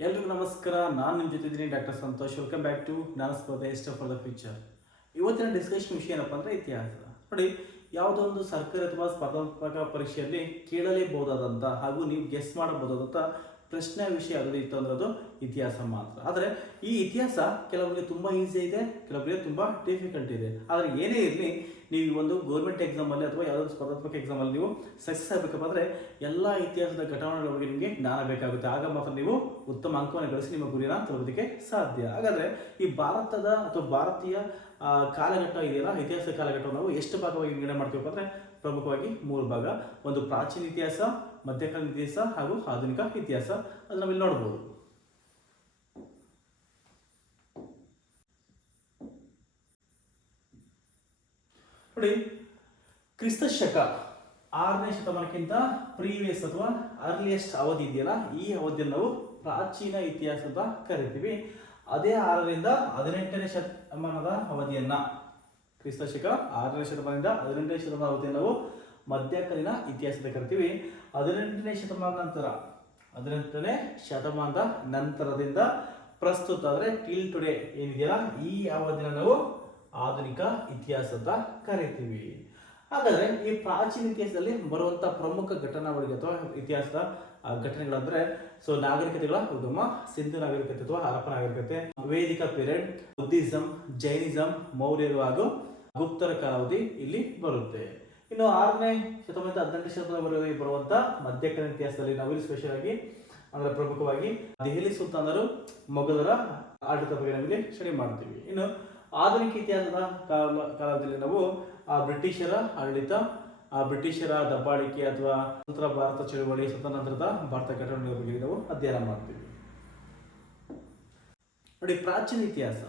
ಎಲ್ರಿಗೂ ನಮಸ್ಕಾರ. ನಾನು ನಿಮ್ಮ ಜೊತೆ ಇದ್ದೀನಿ doctor Santosh. Welcome back to Jnanaspardhe step for the future. ಇವತ್ತಿನ ಡಿಸ್ಕಷನ್ ವಿಷಯ ಏನಪ್ಪ ಅಂದರೆ ಇತಿಹಾಸ. ನೋಡಿ, ಯಾವುದೋ ಒಂದು ಸರ್ಕಾರಿ ಅಥವಾ ಸ್ಪರ್ಧಾತ್ಮಕ ಪರೀಕ್ಷೆಯಲ್ಲಿ ಕೇಳಲೇಬಹುದಾದಂಥ ಹಾಗೂ ನೀವು ಗೆಸ್ ಮಾಡಬಹುದಾದಂಥ ಪ್ರಶ್ನೆ ವಿಷಯ ಅದು ಇತ್ತು ಅಂದ್ರೆ ಅದು ಇತಿಹಾಸ ಮಾತ್ರ. ಆದರೆ ಈ ಇತಿಹಾಸ ಕೆಲವರಿಗೆ ತುಂಬ ಈಸಿ ಇದೆ, ಕೆಲವರಿಗೆ ತುಂಬ ಡಿಫಿಕಲ್ಟ್ ಇದೆ. ಆದರೆ ಏನೇ ಇರಲಿ, ನೀವು ಒಂದು ಗೌರ್ಮೆಂಟ್ ಎಕ್ಸಾಮಲ್ಲಿ ಅಥವಾ ಯಾವುದಾದ್ರು ಸ್ಪರ್ಧಾತ್ಮಕ ಎಕ್ಸಾಮಲ್ಲಿ ನೀವು ಸಕ್ಸಸ್ ಆಗಬೇಕಪ್ಪ ಅಂದರೆ ಎಲ್ಲ ಇತಿಹಾಸದ ಘಟನೆಗಳ ಬಗ್ಗೆ ನಿಮಗೆ ಜ್ಞಾನ ಬೇಕಾಗುತ್ತೆ. ಆಗ ಮಾತ್ರ ನೀವು ಉತ್ತಮ ಅಂಕವನ್ನು ಗಳಿಸಿ ನಿಮ್ಮ ಗುರಿಯನ್ನು ತಲುಪೋದಕ್ಕೆ ಸಾಧ್ಯ. ಹಾಗಾದರೆ ಈ ಭಾರತದ ಅಥವಾ ಭಾರತೀಯ ಕಾಲಘಟ್ಟ ಇದೆಯಲ್ಲ, ಇತಿಹಾಸ ಕಾಲಘಟ್ಟವನ್ನು ನಾವು ಎಷ್ಟು ಭಾಗವಾಗಿ ವಿಂಗಡಣೆ ಮಾಡ್ತೀವಪ್ಪ ಅಂದರೆ ಪ್ರಮುಖವಾಗಿ 3 ಭಾಗ. ಒಂದು ಪ್ರಾಚೀನ ಇತಿಹಾಸ, ಮಧ್ಯಕಾಲೀನ ಇತಿಹಾಸ ಹಾಗೂ ಆಧುನಿಕ ಇತಿಹಾಸ. ಅದು ನಾವಿಲ್ಲಿ ನೋಡ್ಬೋದು. ನೋಡಿ, ಕ್ರಿಸ್ತ ಶಕ 6ನೇ ಶತಮಾನಕ್ಕಿಂತ ಪ್ರೀವಿಯಸ್ ಅಥವಾ ಅರ್ಲಿಯೆಸ್ಟ್ ಅವಧಿ ಇದೆಯಲ್ಲ, ಈ ಅವಧಿಯನ್ನು ನಾವು ಪ್ರಾಚೀನ ಇತಿಹಾಸ ಅಂತ ಕರಿತೀವಿ. ಅದೇ 6ರಿಂದ 18ನೇ ಶತಮಾನದ ಅವಧಿಯನ್ನ, ಕ್ರಿಸ್ತ ಶಕ 6ನೇ ಶತಮಾನದಿಂದ 18ನೇ ಶತಮಾನದ ಅವಧಿಯನ್ನು ನಾವು ಮಧ್ಯಕಾಲೀನ ಇತಿಹಾಸ ಅಂತ ಕರಿತೀವಿ. 18ನೇ ಶತಮಾನದ ನಂತರದಿಂದ ಪ್ರಸ್ತುತ ಅಂದರೆ ಟಿಲ್ ಟುಡೇ ಏನಿದೆಯಲ್ಲ, ಈ ಅವಧಿನ ನಾವು ಆಧುನಿಕ ಇತಿಹಾಸ ಅಂತ ಕರಿತೀವಿ. ಹಾಗಾದ್ರೆ ಈ ಪ್ರಾಚೀನ ಇತಿಹಾಸದಲ್ಲಿ ಬರುವಂತ ಪ್ರಮುಖ ಘಟನಾವಳಿ ಅಥವಾ ಇತಿಹಾಸದ ಘಟನೆಗಳಂದ್ರೆ ನಾಗರಿಕತೆಗಳ ಉಗಮ, ಸಿಂಧು ನಾಗರಿಕತೆ ಅಥವಾ ಹರಪ್ಪ ನಾಗರಿಕತೆ, ವೇದಿಕ ಪೀರಿಯಡ್, ಬುದ್ಧಿಸಂ, ಜೈನಿಸಂ, ಮೌರ್ಯರು ಹಾಗೂ ಗುಪ್ತರ ಕಾಲಾವಧಿ ಇಲ್ಲಿ ಬರುತ್ತೆ. ಇನ್ನು 6ನೇ ಶತಮಾನದ 18ನೇ ಶತಮಾನದವರೆಗೆ ಬರುವಂತ ಮಧ್ಯಕಾಲೀನ ಇತಿಹಾಸದಲ್ಲಿ ನಾವಿಲ್ಲಿ ಸ್ಪೆಷಲ್ ಆಗಿ ಅಂದ್ರೆ ಪ್ರಮುಖವಾಗಿ ದೆಹಲಿ ಸುಲ್ತಾನರು, ಮೊಘಲರ ಆಡಳಿತ ಬಗ್ಗೆ ನಾವಿಲ್ಲಿ ಸ್ಟಡಿ ಮಾಡ್ತೀವಿ. ಇನ್ನು ಆಧುನಿಕ ಇತಿಹಾಸದ ಕಾಲದಲ್ಲಿ ನಾವು ಬ್ರಿಟಿಷರ ಆಡಳಿತ, ಬ್ರಿಟಿಷರ ದಬ್ಬಾಳಿಕೆ ಅಥವಾ ಸ್ವತಂತ್ರ ಭಾರತ ಚಳುವಳಿ, ಸ್ವತಂತ್ರದ ಭಾರತ ಘಟನೆಗಳ ಬಗ್ಗೆ ನಾವು ಅಧ್ಯಯನ ಮಾಡ್ತೀವಿ. ನೋಡಿ, ಪ್ರಾಚೀನ ಇತಿಹಾಸ,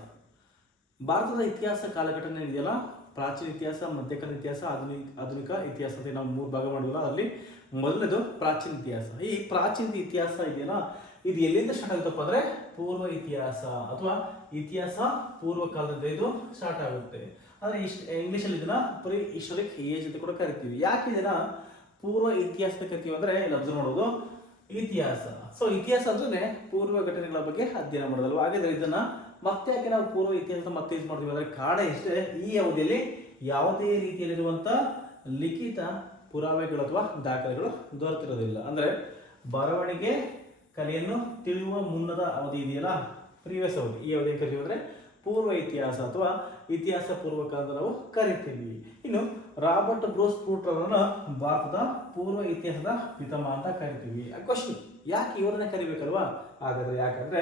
ಭಾರತದ ಇತಿಹಾಸ ಕಾಲಘಟನೆ ಇದೆಯಲ್ಲ, ಪ್ರಾಚೀನ ಇತಿಹಾಸ, ಮಧ್ಯಕಾಲೀನ ಇತಿಹಾಸ, ಆಧುನಿಕ ಇತಿಹಾಸ ಅಂತ ನಾವು 3 ಭಾಗ ಮಾಡಿಲ್ಲ. ಅದರಲ್ಲಿ ಮೊದಲನೇದು ಪ್ರಾಚೀನ ಇತಿಹಾಸ. ಈ ಪ್ರಾಚೀನ ಇತಿಹಾಸ ಇದೆಯಲ್ಲ, ಇದು ಎಲ್ಲಿಂದ ಸ್ಟಾರ್ಟ್ ಆಗುತ್ತಪ್ಪ ಅಂದ್ರೆ ಪೂರ್ವ ಇತಿಹಾಸ ಅಥವಾ ಇತಿಹಾಸ ಪೂರ್ವ ಕಾಲದಿಂದ ಇದು ಸ್ಟಾರ್ಟ್ ಆಗುತ್ತೆ. ಅಂದ್ರೆ ಇಂಗ್ಲಿಷಲ್ಲಿ ಇದನ್ನ ಪ್ರೀ ಹಿಸ್ಟೋರಿಕ್ ಏಜ್ ಅಂತ ಕೂಡ ಕರಿತೀವಿ. ಯಾಕೆ ಇದನ್ನ ಪೂರ್ವ ಇತಿಹಾಸ ಕರಿತೀವಿ ಅಂದ್ರೆ ಇಲ್ಲಿ ಅಬ್ಸರ್ವ್ ಮಾಡೋದು ಇತಿಹಾಸ. ಇತಿಹಾಸ ಅಂದ್ರೆ ಪೂರ್ವ ಘಟನೆಗಳ ಬಗ್ಗೆ ಅಧ್ಯಯನ ಮಾಡೋದಲ್ವ. ಹಾಗಾದ್ರೆ ಇದನ್ನ ಮತ್ತೆ ಯಾಕೆ ನಾವು ಪೂರ್ವ ಇತಿಹಾಸ ಮತ್ತೆ ಯೂಸ್ ಮಾಡ್ತೀವಿ ಅಂದ್ರೆ ಕಾರಣ ಇಷ್ಟೇ, ಈ ಅವಧಿಯಲ್ಲಿ ಯಾವುದೇ ರೀತಿಯಲ್ಲಿರುವಂತ ಲಿಖಿತ ಪುರಾವೆಗಳು ಅಥವಾ ದಾಖಲೆಗಳು ದೊರೆತಿರೋದಿಲ್ಲ. ಅಂದ್ರೆ ಬರವಣಿಗೆ ಕಲೆಯನ್ನು ತಿಳಿಯುವ ಮುನ್ನದ ಅವಧಿ ಇದೆಯಲ್ಲ, ಪ್ರೀವಿಯಸ್ ಅವಧಿ, ಈ ಅವಧಿ ಕರಿತೀವಿ ಅಂದ್ರೆ ಪೂರ್ವ ಇತಿಹಾಸ ಅಥವಾ ಇತಿಹಾಸ ಪೂರ್ವಕ ಅಂತ ನಾವು ಕರಿತೀವಿ. ಇನ್ನು ರಾಬರ್ಟ್ ಬ್ರೂಸ್ ಫ್ರೂಟ್ ಅವರನ್ನು ಭಾರತದ ಪೂರ್ವ ಇತಿಹಾಸದ ಪಿತಾಮಹ ಅಂತ ಕರಿತೀವಿ. ಕ್ವಶನ್, ಯಾಕೆ ಇವರನ್ನೇ ಕರಿಬೇಕಲ್ವಾ? ಹಾಗಾದ್ರೆ ಯಾಕಂದ್ರೆ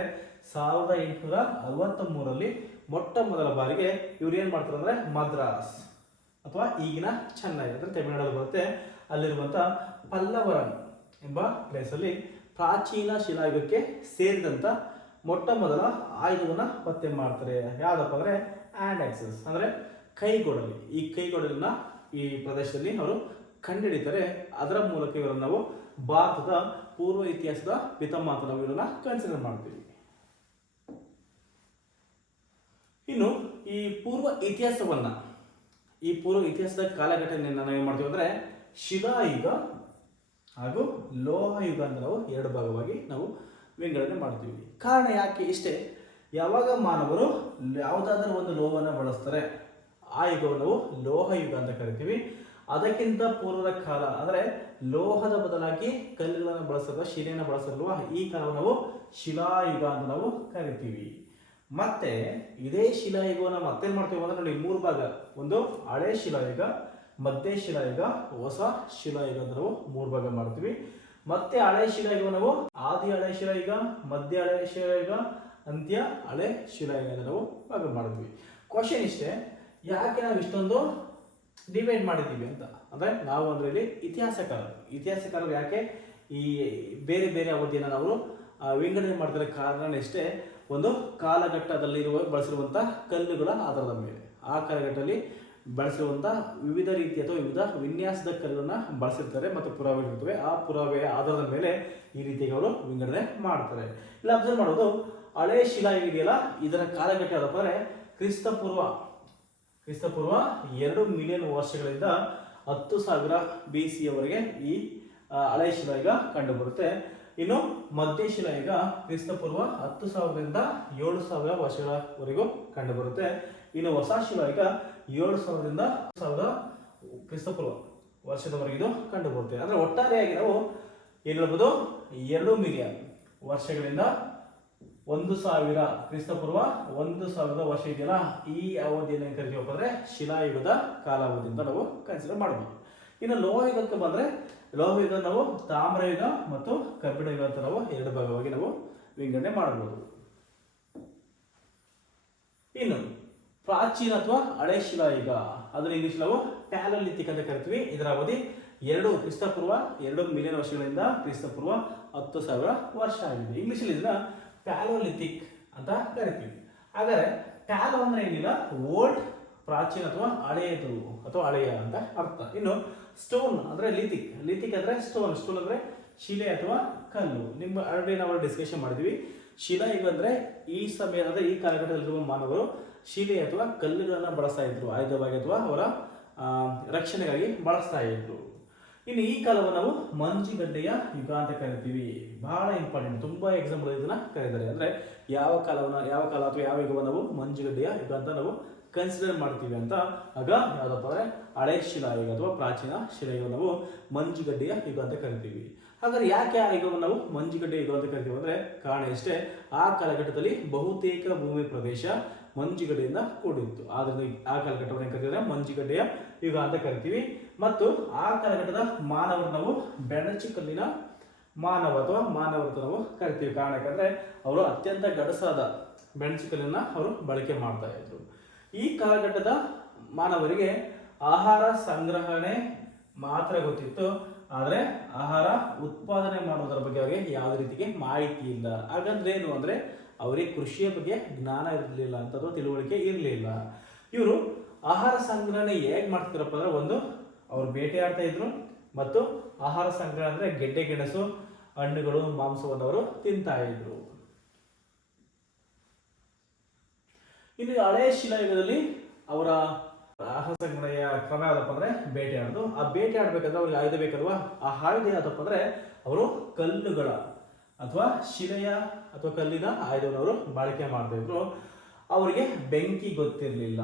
1863ರಲ್ಲಿ ಮೊಟ್ಟ ಮೊದಲ ಬಾರಿಗೆ ಇವ್ರು ಏನ್ ಮಾಡ್ತಾರೆ ಅಂದ್ರೆ ಮದ್ರಾಸ್ ಅಥವಾ ಈಗಿನ ಚೆನ್ನೈ ಅಂದ್ರೆ ತಮಿಳುನಾಡಲ್ಲಿ ಬರುತ್ತೆ, ಅಲ್ಲಿರುವಂತ ಪಲ್ಲವರಂ ಎಂಬ ಪ್ಲೇಸಲ್ಲಿ ಪ್ರಾಚೀನ ಶಿಲಾಯುಗಕ್ಕೆ ಸೇರಿದಂತ ಮೊಟ್ಟ ಮೊದಲ ಆಯುಧವನ್ನ ಪತ್ತೆ ಮಾಡ್ತಾರೆ. ಯಾವ್ದಪ್ಪ ಅಂದ್ರೆ ಹ್ಯಾಂಡ್ ಆಕ್ಸಸ್ ಅಂದ್ರೆ ಕೈಗೊಡಲಿ. ಈ ಕೈಗೊಡಲಿನ ಈ ಪ್ರದೇಶದಲ್ಲಿ ಅವರು ಕಂಡುಹಿಡಿತಾರೆ. ಅದರ ಮೂಲಕ ಇವರನ್ನು ನಾವು ಭಾರತದ ಪೂರ್ವ ಇತಿಹಾಸದ ಪಿತಾಮಹ ಅಂತ ನಾವು ಇವರನ್ನ ಕನ್ಸಿಡರ್ ಮಾಡ್ತೀವಿ. ಇನ್ನು ಈ ಪೂರ್ವ ಇತಿಹಾಸದ ಕಾಲಘಟನೆಯನ್ನು ನಾವು ಏನ್ ಮಾಡ್ತೀವಿ ಅಂದ್ರೆ ಶಿಲಾಯುಗ ಹಾಗೂ ಲೋಹಯುಗ ಅಂತ ನಾವು 2 ಭಾಗವಾಗಿ ನಾವು ವಿಂಗಡಣೆ ಮಾಡ್ತೀವಿ. ಕಾರಣ ಯಾಕೆ ಇಷ್ಟೇ, ಯಾವಾಗ ಮಾನವರು ಯಾವುದಾದ್ರೂ ಒಂದು ಲೋಹವನ್ನು ಬಳಸ್ತಾರೆ, ಆ ಯುಗವನ್ನು ನಾವು ಲೋಹಯುಗ ಅಂತ ಕರಿತೀವಿ. ಅದಕ್ಕಿಂತ ಪೂರ್ವದ ಕಾಲ ಅಂದ್ರೆ ಲೋಹದ ಬದಲಾಗಿ ಕಲ್ಲುಗಳನ್ನು ಬಳಸೋದು, ಶಿಲೆಯನ್ನು ಬಳಸಲ್ವ, ಈ ಕಾಲವನ್ನು ನಾವು ಶಿಲಾಯುಗ ಅಂತ ನಾವು ಕರಿತೀವಿ. ಮತ್ತೆ ಇದೇ ಶಿಲಾಯುಗವನ್ನು ಮತ್ತೇನ್ ಮಾಡ್ತೀವಿ ಅಂದ್ರೆ ನೋಡಿ 3 ಭಾಗ. ಒಂದು ಹಳೆ ಶಿಲಾಯುಗ, ಮಧ್ಯ ಶಿಲಾಯುಗ, ಹೊಸ ಶಿಲಾಯುಗ ಅಂತ ನಾವು 3 ಭಾಗ ಮಾಡ್ತೀವಿ. ಮತ್ತೆ ಹಳೆ ಶಿಲಾಯುಗ ನಾವು ಆದಿ ಹಳೆ ಶಿಲಾಯುಗ, ಮಧ್ಯ ಹಳೆ ಶಿಲಾಯುಗ, ಅಂತ್ಯ ಹಳೆ ಶಿಲಾಯುಗ ಅಂತ ನಾವು ಭಾಗ ಮಾಡಿದ್ವಿ. ಕ್ವಶನ್ ಇಷ್ಟೇ, ಯಾಕೆ ನಾವು ಇಷ್ಟೊಂದು ಡಿವೈಡ್ ಮಾಡಿದ್ದೀವಿ ಅಂತ ಅಂದ್ರೆ ನಾವು ಅಂದ್ರೆ ಇಲ್ಲಿ ಇತಿಹಾಸಕಾರರು ಯಾಕೆ ಈ ಬೇರೆ ಬೇರೆ ಅವಧಿಯನ್ನು ನಾವು ವಿಂಗಡಣೆ ಮಾಡ್ತಾರೆ? ಕಾರಣ ಇಷ್ಟೇ, ಒಂದು ಕಾಲಘಟ್ಟದಲ್ಲಿರುವ ಬಳಸಿರುವಂತಹ ಕಲ್ಲುಗಳ ಆಧಾರದ ಮೇಲೆ, ಆ ಕಾಲಘಟ್ಟದಲ್ಲಿ ಬಳಸಿರುವಂತಹ ವಿವಿಧ ರೀತಿಯ ಅಥವಾ ವಿವಿಧ ವಿನ್ಯಾಸದ ಕಲ್ಲನ್ನು ಬಳಸಿರ್ತಾರೆ ಮತ್ತು ಪುರಾವೆ ಇರ್ತವೆ. ಆ ಪುರಾವೆಯ ಆಧಾರದ ಮೇಲೆ ಈ ರೀತಿಯಾಗಿ ಅವರು ವಿಂಗಡಣೆ ಮಾಡ್ತಾರೆ. ಇಲ್ಲ ಅಬ್ಸರ್ವ್ ಮಾಡೋದು, ಹಳೆ ಶಿಲಾಯುಗ ಇದೆಯಲ್ಲ, ಇದರ ಕಾಲಘಟ್ಟ ಯಾವ್ದಪ್ಪ ಅಂದ್ರೆ ಕ್ರಿಸ್ತಪೂರ್ವ 2 ಮಿಲಿಯನ್ ವರ್ಷಗಳಿಂದ 10,000 BC ಯವರೆಗೆ ಈ ಹಳೆ ಶಿಲಾಯುಗ ಕಂಡು ಬರುತ್ತೆ. ಇನ್ನು ಮಧ್ಯಶಿಲಾಯುಗ ಕ್ರಿಸ್ತಪೂರ್ವ 10,000ರಿಂದ 7,000 ವರ್ಷಗಳವರೆಗೂ ಕಂಡುಬರುತ್ತೆ. ಇನ್ನು ಹೊಸ ಶಿಲಾಯುಗ 7,000ರಿಂದ 1,000 ಕ್ರಿಸ್ತಪೂರ್ವ ವರ್ಷದವರೆಗೆ ಇದು ಕಂಡುಬರುತ್ತೆ. ಅಂದರೆ ಒಟ್ಟಾರೆಯಾಗಿ ನಾವು ಏನು ಹೇಳ್ಬೋದು, 2 ಮಿಲಿಯನ್ ವರ್ಷಗಳಿಂದ 1,000 ಕ್ರಿಸ್ತಪೂರ್ವ 1,000 ವರ್ಷ ಇದೆಯಲ್ಲ, ಈ ಅವಧಿಯನ್ನು ಕರಿತೀವಪ್ಪ ಅಂದರೆ ಶಿಲಾಯುಗದ ಕಾಲಾವಧಿ ಅಂತ ನಾವು ಕನ್ಸಿಡರ್ ಮಾಡ್ಬೋದು. ಇನ್ನು ಲೋಹಯುಗಕ್ಕೆ ಬಂದರೆ ಲೋಹಯುಗ ನಾವು ತಾಮ್ರಯುಗ ಮತ್ತು ಕಬ್ಬಿಣ ಯುಗ ಅಂತ ನಾವು 2 ಭಾಗವಾಗಿ ನಾವು ವಿಂಗಡಣೆ ಮಾಡಬಹುದು. ಇನ್ನು ಪ್ರಾಚೀನ ಅಥವಾ ಹಳೆ ಶಿಲಾಯುಗ, ಅದನ್ನು ಇಂಗ್ಲಿಷ್ ನಾವು ಪ್ಯಾಲೋಲಿಥಿಕ್ ಅಂತ ಕರಿತೀವಿ. ಇದರ ಅವಧಿ 2 ಕ್ರಿಸ್ತಪೂರ್ವ 2 ಮಿಲಿಯನ್ ವರ್ಷಗಳಿಂದ ಕ್ರಿಸ್ತಪೂರ್ವ 10,000 ವರ್ಷ ಆಗಿದೆ. ಇಂಗ್ಲಿಷಲ್ಲಿ ಇದನ್ನ ಪ್ಯಾಲೋಲಿಥಿಕ್ ಅಂತ ಕರಿತೀವಿ. ಹಾಗಾದ್ರೆ ಪ್ಯಾಲೋ ಅಂದ್ರೆ ಏನಿಲ್ಲ, ಓಲ್ಡ್, ಪ್ರಾಚೀನ ಅಥವಾ ಹಳೆಯದು ಅಥವಾ ಹಳೆಯ ಅಂತ ಅರ್ಥ. ಇನ್ನು ಸ್ಟೋನ್ ಅಂದ್ರೆ ಲಿಥಿಕ್, ಲಿಥಿಕ್ ಅಂದ್ರೆ ಸ್ಟೋನ್, ಸ್ಟೋನ್ ಅಂದ್ರೆ ಶಿಲೆ ಅಥವಾ ಕಲ್ಲು. ನಿಮ್ಮ ಆಲ್ರೆಡಿ ನಾವು ಡಿಸ್ಕಷನ್ ಮಾಡಿದ್ವಿ. ಶಿಲಾಯುಗ ಅಂದ್ರೆ ಈ ಸಮಯ ಅಂದ್ರೆ ಈ ಕಾಲಘಟ್ಟದಲ್ಲಿರುವ ಮಾನವರು ಶಿಲೆ ಅಥವಾ ಕಲ್ಲುಗಳನ್ನು ಬಳಸ್ತಾ ಇದ್ರು, ಆಯುಧವಾಗಿ ಅಥವಾ ಅವರ ರಕ್ಷಣೆಗಾಗಿ ಬಳಸ್ತಾ ಇದ್ರು. ಇನ್ನು ಈ ಕಾಲವನ್ನು ನಾವು ಮಂಜುಗಡ್ಡೆಯ ಯುಗ ಅಂತ ಕರಿತೀವಿ. ಬಹಳ ಇಂಪಾರ್ಟೆಂಟ್, ತುಂಬಾ ಎಕ್ಸಾಂಪಲ್ ಇದನ್ನ ಕರೀತಾರೆ. ಅಂದ್ರೆ ಯಾವ ಕಾಲ ಅಥವಾ ಯಾವ ಯುಗವನ್ನು ನಾವು ಮಂಜುಗಡ್ಡೆಯ ಯುಗ ಅಂತ ನಾವು ಕನ್ಸಿಡರ್ ಮಾಡ್ತೀವಿ ಅಂತ. ಆಗ ಯಾವ್ದಪ್ಪ ಅಂದ್ರೆ ಹಳೆ ಶಿಲಾಯುಗ ಅಥವಾ ಪ್ರಾಚೀನ ಶಿಲಾಯುಗ ನಾವು ಮಂಜುಗಡ್ಡೆಯ ಯುಗ ಅಂತ ಕರಿತೀವಿ. ಹಾಗಾದ್ರೆ ಯಾಕೆ ಆ ಯುಗವನ್ನು ನಾವು ಮಂಜುಗಡ್ಡೆಯ ಯುಗ ಅಂತ ಕರಿತೀವಿ ಅಂದ್ರೆ ಕಾರಣ ಇಷ್ಟೇ, ಆ ಕಾಲಘಟ್ಟದಲ್ಲಿ ಬಹುತೇಕ ಭೂಮಿ ಪ್ರದೇಶ ಮಂಜುಗಡ್ಡೆಯಿಂದ ಕೂಡಿತ್ತು. ಆದ್ರಿಂದ ಆ ಕಾಲಘಟ್ಟವನ್ನು ಕರೀತಾರೆ ಮಂಜುಗಡ್ಡೆಯ ಯುಗ ಅಂತ ಕರಿತೀವಿ. ಮತ್ತು ಆ ಕಾಲಘಟ್ಟದ ಮಾನವರು ನಾವು ಬೆಣಚು ಕಲ್ಲಿನ ಮಾನವ ಅಥವಾ ಮಾನವರನ್ನು ನಾವು ಕರಿತೀವಿ. ಕಾರಣ ಯಾಕಂದ್ರೆ ಅವರು ಅತ್ಯಂತ ಗಡಸಾದ ಬೆಣಚು ಕಲ್ಲನ್ನ ಅವರು ಬಳಕೆ ಮಾಡ್ತಾ ಇದ್ರು. ಈ ಕಾಲಘಟ್ಟದ ಮಾನವರಿಗೆ ಆಹಾರ ಸಂಗ್ರಹಣೆ ಮಾತ್ರ ಗೊತ್ತಿತ್ತು, ಆದರೆ ಆಹಾರ ಉತ್ಪಾದನೆ ಮಾಡುವುದರ ಬಗ್ಗೆ ಅವರಿಗೆ ಯಾವುದೇ ರೀತಿಗೆ ಮಾಹಿತಿ ಇಲ್ಲ. ಹಾಗಂದ್ರೆ ಏನು ಅಂದ್ರೆ ಅವರಿಗೆ ಕೃಷಿಯ ಬಗ್ಗೆ ಜ್ಞಾನ ಇರಲಿಲ್ಲ ಅಂತ ಅಥವಾ ತಿಳುವಳಿಕೆ ಇರಲಿಲ್ಲ. ಇವರು ಆಹಾರ ಸಂಗ್ರಹಣೆ ಹೇಗೆ ಮಾಡ್ತಿದ್ರಪ್ಪ ಅಂದ್ರೆ, ಒಂದು ಅವರು ಬೇಟೆ ಆಡ್ತಾ ಇದ್ರು, ಮತ್ತು ಆಹಾರ ಸಂಗ್ರಹಣೆ ಅಂದ್ರೆ ಗೆಡ್ಡೆ ಗೆಣಸು, ಹಣ್ಣುಗಳು, ಮಾಂಸವನ್ನು ಅವರು ತಿಂತಾ ಇದ್ರು. ಇನ್ನು ಹಳೆಯ ಶಿಲಾಯುಗದಲ್ಲಿ ಅವರ ಆಹಾರ ಸಂಗ್ರಹಣೆಯ ಕ್ರಮ ಯಾವ್ದಪ್ಪ ಅಂದ್ರೆ ಬೇಟೆ ಆಡೋದು. ಆ ಬೇಟೆ ಆಡ್ಬೇಕಾದ್ರೆ ಅವ್ರಿಗೆ ಆಯುಧ ಬೇಕಲ್ವಾ, ಆ ಆಯುಧ ಯಾವ್ದಪ್ಪ ಅಂದ್ರೆ ಅವರು ಕಲ್ಲುಗಳ ಅಥವಾ ಶಿಲೆಯ ಅಥವಾ ಕಲ್ಲಿನ ಆಯುಧವನ್ನು ಅವರು ಬಳಕೆ ಮಾಡ್ತಾ ಇದ್ರು. ಅವರಿಗೆ ಬೆಂಕಿ ಗೊತ್ತಿರಲಿಲ್ಲ,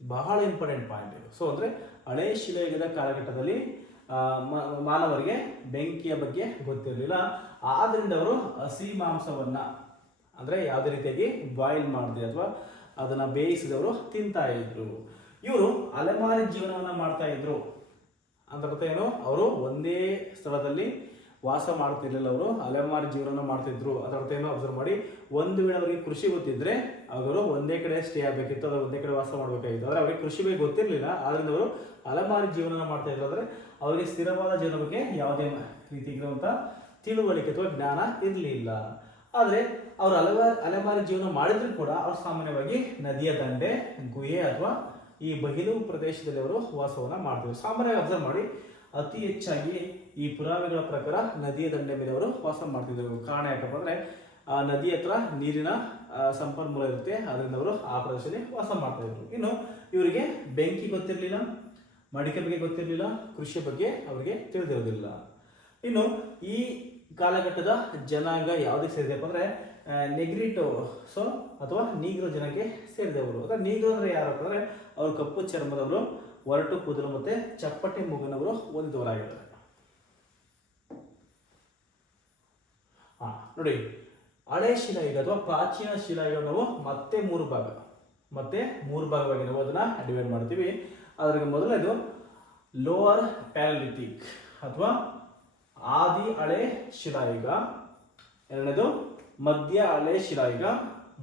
ಬಹಳ ಇಂಪಾರ್ಟೆಂಟ್ ಪಾಯಿಂಟ್ ಇದು. ಸೊ ಅಂದ್ರೆ ಹಳೆ ಶಿಲಾಯುಗದ ಕಾಲಘಟ್ಟದಲ್ಲಿ ಮಾನವರಿಗೆ ಬೆಂಕಿಯ ಬಗ್ಗೆ ಗೊತ್ತಿರಲಿಲ್ಲ. ಆದ್ರಿಂದ ಅವರು ಹಸಿ ಮಾಂಸವನ್ನ ಅಂದ್ರೆ ಯಾವುದೇ ರೀತಿಯಾಗಿ ಬಾಯ್ಲ್ ಮಾಡದೆ ಅಥವಾ ಅದನ್ನ ಬೇಯಿಸಿದವರು ತಿಂತಾ ಇದ್ರು. ಇವರು ಅಲೆಮಾರಿ ಜೀವನವನ್ನ ಮಾಡ್ತಾ ಇದ್ರು. ಅಂತ ಏನು, ಅವರು ಒಂದೇ ಸ್ಥಳದಲ್ಲಿ ವಾಸ ಮಾಡ್ತಿರ್ಲಿಲ್ಲ, ಅವರು ಅಲೆಮಾರಿ ಜೀವನ ಮಾಡ್ತಿದ್ರು. ಅದರ ಅರ್ಥ ಏನು ಅಬ್ಸರ್ವ್ ಮಾಡಿ. ಒಂದು ವೇಳೆ ಅವರಿಗೆ ಕೃಷಿ ಗೊತ್ತಿದ್ರೆ ಅವರು ಒಂದೇ ಕಡೆ ಸ್ಟೇ ಆಗಬೇಕಿತ್ತು, ಅವರು ಒಂದೇ ಕಡೆ ವಾಸ ಮಾಡಬೇಕಾಗಿತ್ತು. ಆದರೆ ಅವರಿಗೆ ಕೃಷಿ ಬಗ್ಗೆ ಗೊತ್ತಿರಲಿಲ್ಲ, ಆದ್ರಿಂದ ಅವರು ಅಲೆಮಾರಿ ಜೀವನ ಮಾಡ್ತಾ ಇದ್ರು. ಅಂದರೆ ಅವರಿಗೆ ಸ್ಥಿರವಾದ ಜೀವನ ಬಗ್ಗೆ ಯಾವುದೇ ರೀತಿ ಇರುವಂಥ ತಿಳುವಳಿಕೆ ಅಥವಾ ಜ್ಞಾನ ಇರಲಿಲ್ಲ. ಆದರೆ ಅವರು ಅಲೆಮಾರಿ ಜೀವನ ಮಾಡಿದ್ರು ಕೂಡ ಅವರು ಸಾಮಾನ್ಯವಾಗಿ ನದಿಯ ದಂಡೆ, ಗುಹೆ ಅಥವಾ ಈ ಬಗಿಲು ಪ್ರದೇಶದಲ್ಲಿ ಅವರು ವಾಸವನ್ನ ಮಾಡ್ತಿದ್ರು. ಸಾಮಾನ್ಯವಾಗಿ ಅಬ್ಸರ್ವ್ ಮಾಡಿ, ಅತಿ ಹೆಚ್ಚಾಗಿ ಈ ಪುರಾವೆಗಳ ಪ್ರಕಾರ ನದಿಯ ದಂಡೆ ಮೇಲೆ ಅವರು ವಾಸ ಮಾಡ್ತಿದ್ರು. ಕಾರಣ ಯಾಕಪ್ಪ ಅಂದ್ರೆ ಆ ನದಿ ಹತ್ರ ನೀರಿನ ಸಂಪನ್ಮೂಲ ಇರುತ್ತೆ, ಅದರಿಂದ ಅವರು ಆ ಪ್ರದೇಶದಲ್ಲಿ ವಾಸ ಮಾಡ್ತಾ ಇದ್ರು. ಇನ್ನು ಇವರಿಗೆ ಬೆಂಕಿ ಗೊತ್ತಿರಲಿಲ್ಲ, ಮಡಿಕೆ ಬಗ್ಗೆ ಗೊತ್ತಿರಲಿಲ್ಲ, ಕೃಷಿ ಬಗ್ಗೆ ಅವರಿಗೆ ತಿಳಿದಿರೋದಿಲ್ಲ. ಇನ್ನು ಈ ಕಾಲಘಟ್ಟದ ಜನಾಂಗ ಯಾವುದಕ್ಕೆ ಸೇರಿದೆಪ್ಪ ಅಂದ್ರೆ ನೆಗ್ರಿಟೋ ಅಥವಾ ನೀಗ್ರೋ ಜನಕ್ಕೆ ಸೇರಿದವರು. ಅಂದ್ರೆ ನೀಗ್ರೋ ಅಂದ್ರೆ ಯಾರಪ್ಪ ಅಂದ್ರೆ ಅವರು ಕಪ್ಪು ಚರ್ಮದವರು, ಒರಟು ಕೂದಲು ಮತ್ತೆ ಚಪ್ಪಟೆ ಮೂಗಿನವರು ಹೊಂದಿದವರಾಗಿದ್ದಾರೆ. ನೋಡಿ, ಹಳೆ ಶಿಲಾಯುಗ ಅಥವಾ ಪ್ರಾಚೀನ ಶಿಲಾಯುಗ ನಾವು ಮತ್ತೆ ಮೂರು ಭಾಗವಾಗಿ ನಾವು ಅದನ್ನ ಡಿವೈಡ್ ಮಾಡ್ತೀವಿ. ಅದ್ರಿಗೆ ಮೊದಲನೇದು ಲೋವರ್ ಪ್ಯಾಲಿಥಿಕ್ ಅಥವಾ ಆದಿ ಹಳೆ ಶಿಲಾಯುಗ, ಎರಡನೇದು ಮಧ್ಯ ಹಳೆ ಶಿಲಾಯುಗ,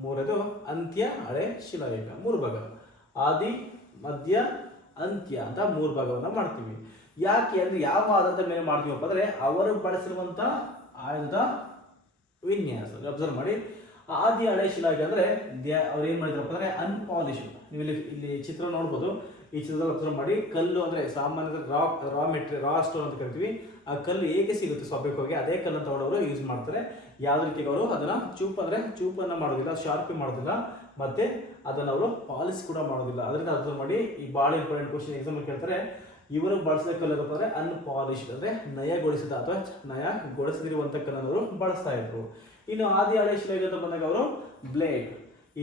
ಮೂರನೇದು ಅಂತ್ಯ ಹಳೆ ಶಿಲಾಯುಗ. ಮೂರು ಭಾಗ, ಆದಿ, ಮಧ್ಯ, ಅಂತ್ಯ ಅಂತ ಮೂರು ಭಾಗವನ್ನ ಮಾಡ್ತೀವಿ. ಯಾಕೆ ಅಂದ್ರೆ ಯಾವ ಆಧಾರದ ಮೇಲೆ ಮಾಡ್ತೀವಪ್ಪ ಅಂದ್ರೆ ಅವರು ಬಳಸಿರುವಂತ ಆಯುಧದ ವಿನ್ಯಾಸ. ಅಬ್ಸರ್ವ್ ಮಾಡಿ, ಆದಿ ಹಳೆ ಶಿಲಾಯುಗ ಅಂದ್ರೆ ಅವ್ರು ಏನ್ ಮಾಡಿದ್ರಪ್ಪ ಅಂದ್ರೆ ಅನ್ಪಾಲಿಶ್. ನೀವು ಇಲ್ಲಿ ಚಿತ್ರ ನೋಡ್ಬೋದು. ಈ ಚಿತ್ರದಲ್ಲಿ ಅಬ್ಸರ್ವ್ ಮಾಡಿ, ಕಲ್ಲು ಅಂದ್ರೆ ಸಾಮಾನ್ಯ ರಾ ಮೆಟೀರಿಯಲ್, ರಾ ಸ್ಟೋನ್ ಅಂತ ಕರಿತೀವಿ. ಆ ಕಲ್ಲು ಹೇಗೆ ಸಿಗುತ್ತೆ ಸ್ವಾಭಾವಿಕವಾಗಿ ಅದೇ ಕಲ್ಲನ್ನು ತಗೊಂಡವರು ಯೂಸ್ ಮಾಡ್ತಾರೆ. ಯಾವ ರೀತಿ ಅವರು ಅದನ್ನ ಚೂಪನ್ನ ಮಾಡೋದಿಲ್ಲ, ಶಾರ್ಪಿ ಮಾಡೋದಿಲ್ಲ, ಮತ್ತೆ ಅದನ್ನ ಅವರು ಪಾಲಿಶ್ ಕೂಡ ಮಾಡೋದಿಲ್ಲ. ಅದರಿಂದ ಅಬ್ಸರ್ವ್ ಮಾಡಿ, ಈ ಭಾಳ ಇಂಪಾರ್ಟೆಂಟ್ ಕ್ವಶನ್ ಎಕ್ಸಾಂಪಲ್ ಕೇಳ್ತಾರೆ, ಇವರು ಬಳಸಿದ ಕಲ್ಲು ಏನಪ್ಪ ಅಂದರೆ ಅನ್ಪಾಲಿಶ್ಡ್ ಅಂದರೆ ನಯಗೊಳಿಸಿದ ಅಥವಾ ನಯಗೊಳಿಸದಿರುವಂಥ ಕಲ್ಲನ್ನು ಅವರು ಬಳಸ್ತಾ ಇದ್ರು. ಇನ್ನು ಆದಿ ಹಳೆ ಶಿಲಾಯುಗ ಅಂತ ಬಂದಾಗ ಅವರು ಬ್ಲೇಡ್,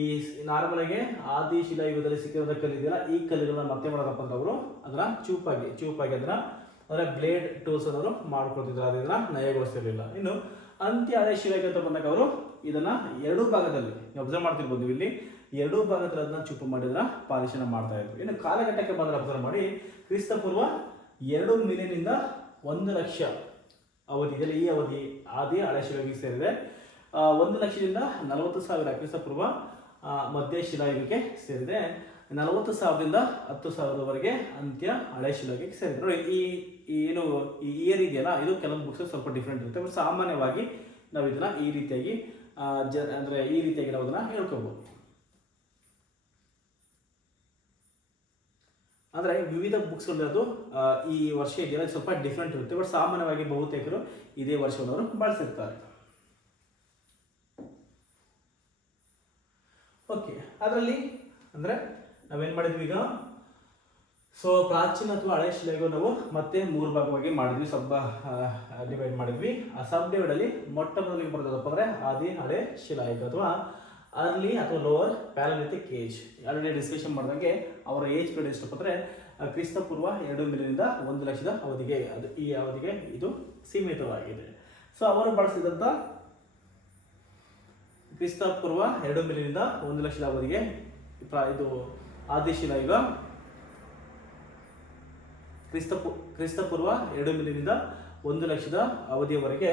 ಈ ನಾರ್ಮಲ್ ಆಗಿ ಆದಿ ಶಿಲಾಯುಗದಲ್ಲಿ ಸಿಕ್ಕಿರೋದ ಕಲ್ಲು ಇದೆಯಲ್ಲ, ಈ ಕಲ್ಲುಗಳನ್ನ ಮತ್ತೆ ಮಾಡೋದಪ್ಪ ಅಂದ್ರೆ ಅವರು ಅದನ್ನ ಚೂಪಾಗಿ ಅದನ್ನ ಅಂದರೆ ಬ್ಲೇಡ್ ಟೂಲ್ಸ್ ಅವರು ಮಾಡ್ಕೊಳ್ತಿದ್ರು, ಅದನ್ನ ನಯಗೊಳಿಸ್ತಿರ್ಲಿಲ್ಲ. ಇನ್ನು ಅಂತ್ಯ ಹಳೆ ಶಿಲಾಯುಗ ಅಂತ ಬಂದಾಗ ಅವರು ಇದನ್ನ ಎರಡೂ ಭಾಗದಲ್ಲಿ ಅಬ್ಸರ್ವ್ ಮಾಡ್ತಿರ್ಬೋದು, ನೀವು ಇಲ್ಲಿ ಎರಡೂ ಭಾಗದಲ್ಲಿ ಅದನ್ನ ಚೂಪು ಮಾಡಿದ್ರ ಪಾಲಿಶನ ಮಾಡ್ತಾ ಇದ್ರು. ಇನ್ನು ಕಾಲಘಟ್ಟಕ್ಕೆ ಬಂದ್ರೆ ಅಬ್ಸರ್ವ್ ಮಾಡಿ, ಕ್ರಿಸ್ತಪೂರ್ವ 2 ಮಿಲಿಯನ್ನಿಂದ 1 ಲಕ್ಷ ಅವಧಿ ಇದೆಯಲ್ಲ, ಈ ಅವಧಿ ಆದಿ ಹಳೆ ಶಿಲಾಯುಗಕ್ಕೆ ಸೇರಿದೆ. 1 ಲಕ್ಷದಿಂದ 40,000 ಕ್ರಿಸ್ತಪೂರ್ವ ಮಧ್ಯ ಶಿಲಾಯುಗಕ್ಕೆ ಸೇರಿದೆ. 40,000ದಿಂದ 10,000ವರೆಗೆ ಅಂತ್ಯ ಹಳೆ ಶಿಲಾಯುಗಕ್ಕೆ ಸೇರಿದೆ. ನೋಡಿ ಈ ಏನು ಈ ಇಯರ್ ಇದೆಯಲ್ಲ, ಇದು ಕೆಲವೊಂದು ಬುಕ್ಸ್ ಸ್ವಲ್ಪ ಡಿಫ್ರೆಂಟ್ ಇರುತ್ತೆ. ಬಟ್ ಸಾಮಾನ್ಯವಾಗಿ ನಾವು ಇದನ್ನ ಈ ರೀತಿಯಾಗಿ ಅಂದರೆ ಈ ರೀತಿಯಾಗಿ ನಾವು ಅದನ್ನ ಹೇಳ್ಕೋಬಹುದು. ಅಂದರೆ ವಿವಿಧ ಬುಕ್ಸ್ಗಳಲ್ಲಿ ಅದು ಈ ವರ್ಷ ಇದೆಯಲ್ಲ ಸ್ವಲ್ಪ ಡಿಫ್ರೆಂಟ್ ಇರುತ್ತೆ. ಬಟ್ ಸಾಮಾನ್ಯವಾಗಿ ಬಹುತೇಕರು ಇದೇ ವರ್ಷವನ್ನು ಅವರು ಬಳಸಿರ್ತಾರೆ. ಓಕೆ, ಅದರಲ್ಲಿ ಅಂದರೆ ನಾವೇನು ಮಾಡಿದ್ವಿ ಈಗ, ಸೊ ಪ್ರಾಚೀನ ಅಥವಾ ಹಳೆ ಶಿಲಾಯುಗ ನಾವು ಮತ್ತೆ 3 ಭಾಗವಾಗಿ ಮಾಡಿದ್ವಿ, ಡಿವೈಡ್ ಮಾಡಿದ್ವಿ. ಆ ಸಬ್ ಡಿವೈಡಲ್ಲಿ ಮೊಟ್ಟ ಮೊದಲಿಗೆ ಬರ್ತದಪ್ಪ ಅಂದರೆ ಆದಿ ಹಳೆ ಶಿಲಾಯುಗ ಅಥವಾ ಅರ್ಲಿ ಅಥವಾ ಲೋವರ್ ಪ್ಯಾಲಲಿಥಿಕ್ ಏಜ್. ಆಲ್ರೆಡಿ ಡಿಸ್ಕಷನ್ ಮಾಡಿದಂಗೆ ಅವರ ಏಜ್ ಪೀರಿಯಡ್ ಎಷ್ಟಪ್ಪ ಅಂದರೆ ಕ್ರಿಸ್ತಪೂರ್ವ 2 ಮಿಲಿಯನ್ನಿಂದ 1 ಲಕ್ಷದ ಅವಧಿಗೆ, ಈ ಅವಧಿಗೆ ಇದು ಸೀಮಿತವಾಗಿದೆ. ಸೊ ಅವರು ಬಳಸಿದಂಥ ಕ್ರಿಸ್ತಪೂರ್ವ 2 ಮಿಲಿಯನ್ನಿಂದ 1 ಲಕ್ಷದ ಅವಧಿಗೆ ಇದು ಆದಿ ಶಿಲಾಯುಗ. ಕ್ರಿಸ್ತಪೂರ್ವ 2 ಮಿಲಿಯನ್ನಿಂದ 1 ಲಕ್ಷದ ಅವಧಿಯವರೆಗೆ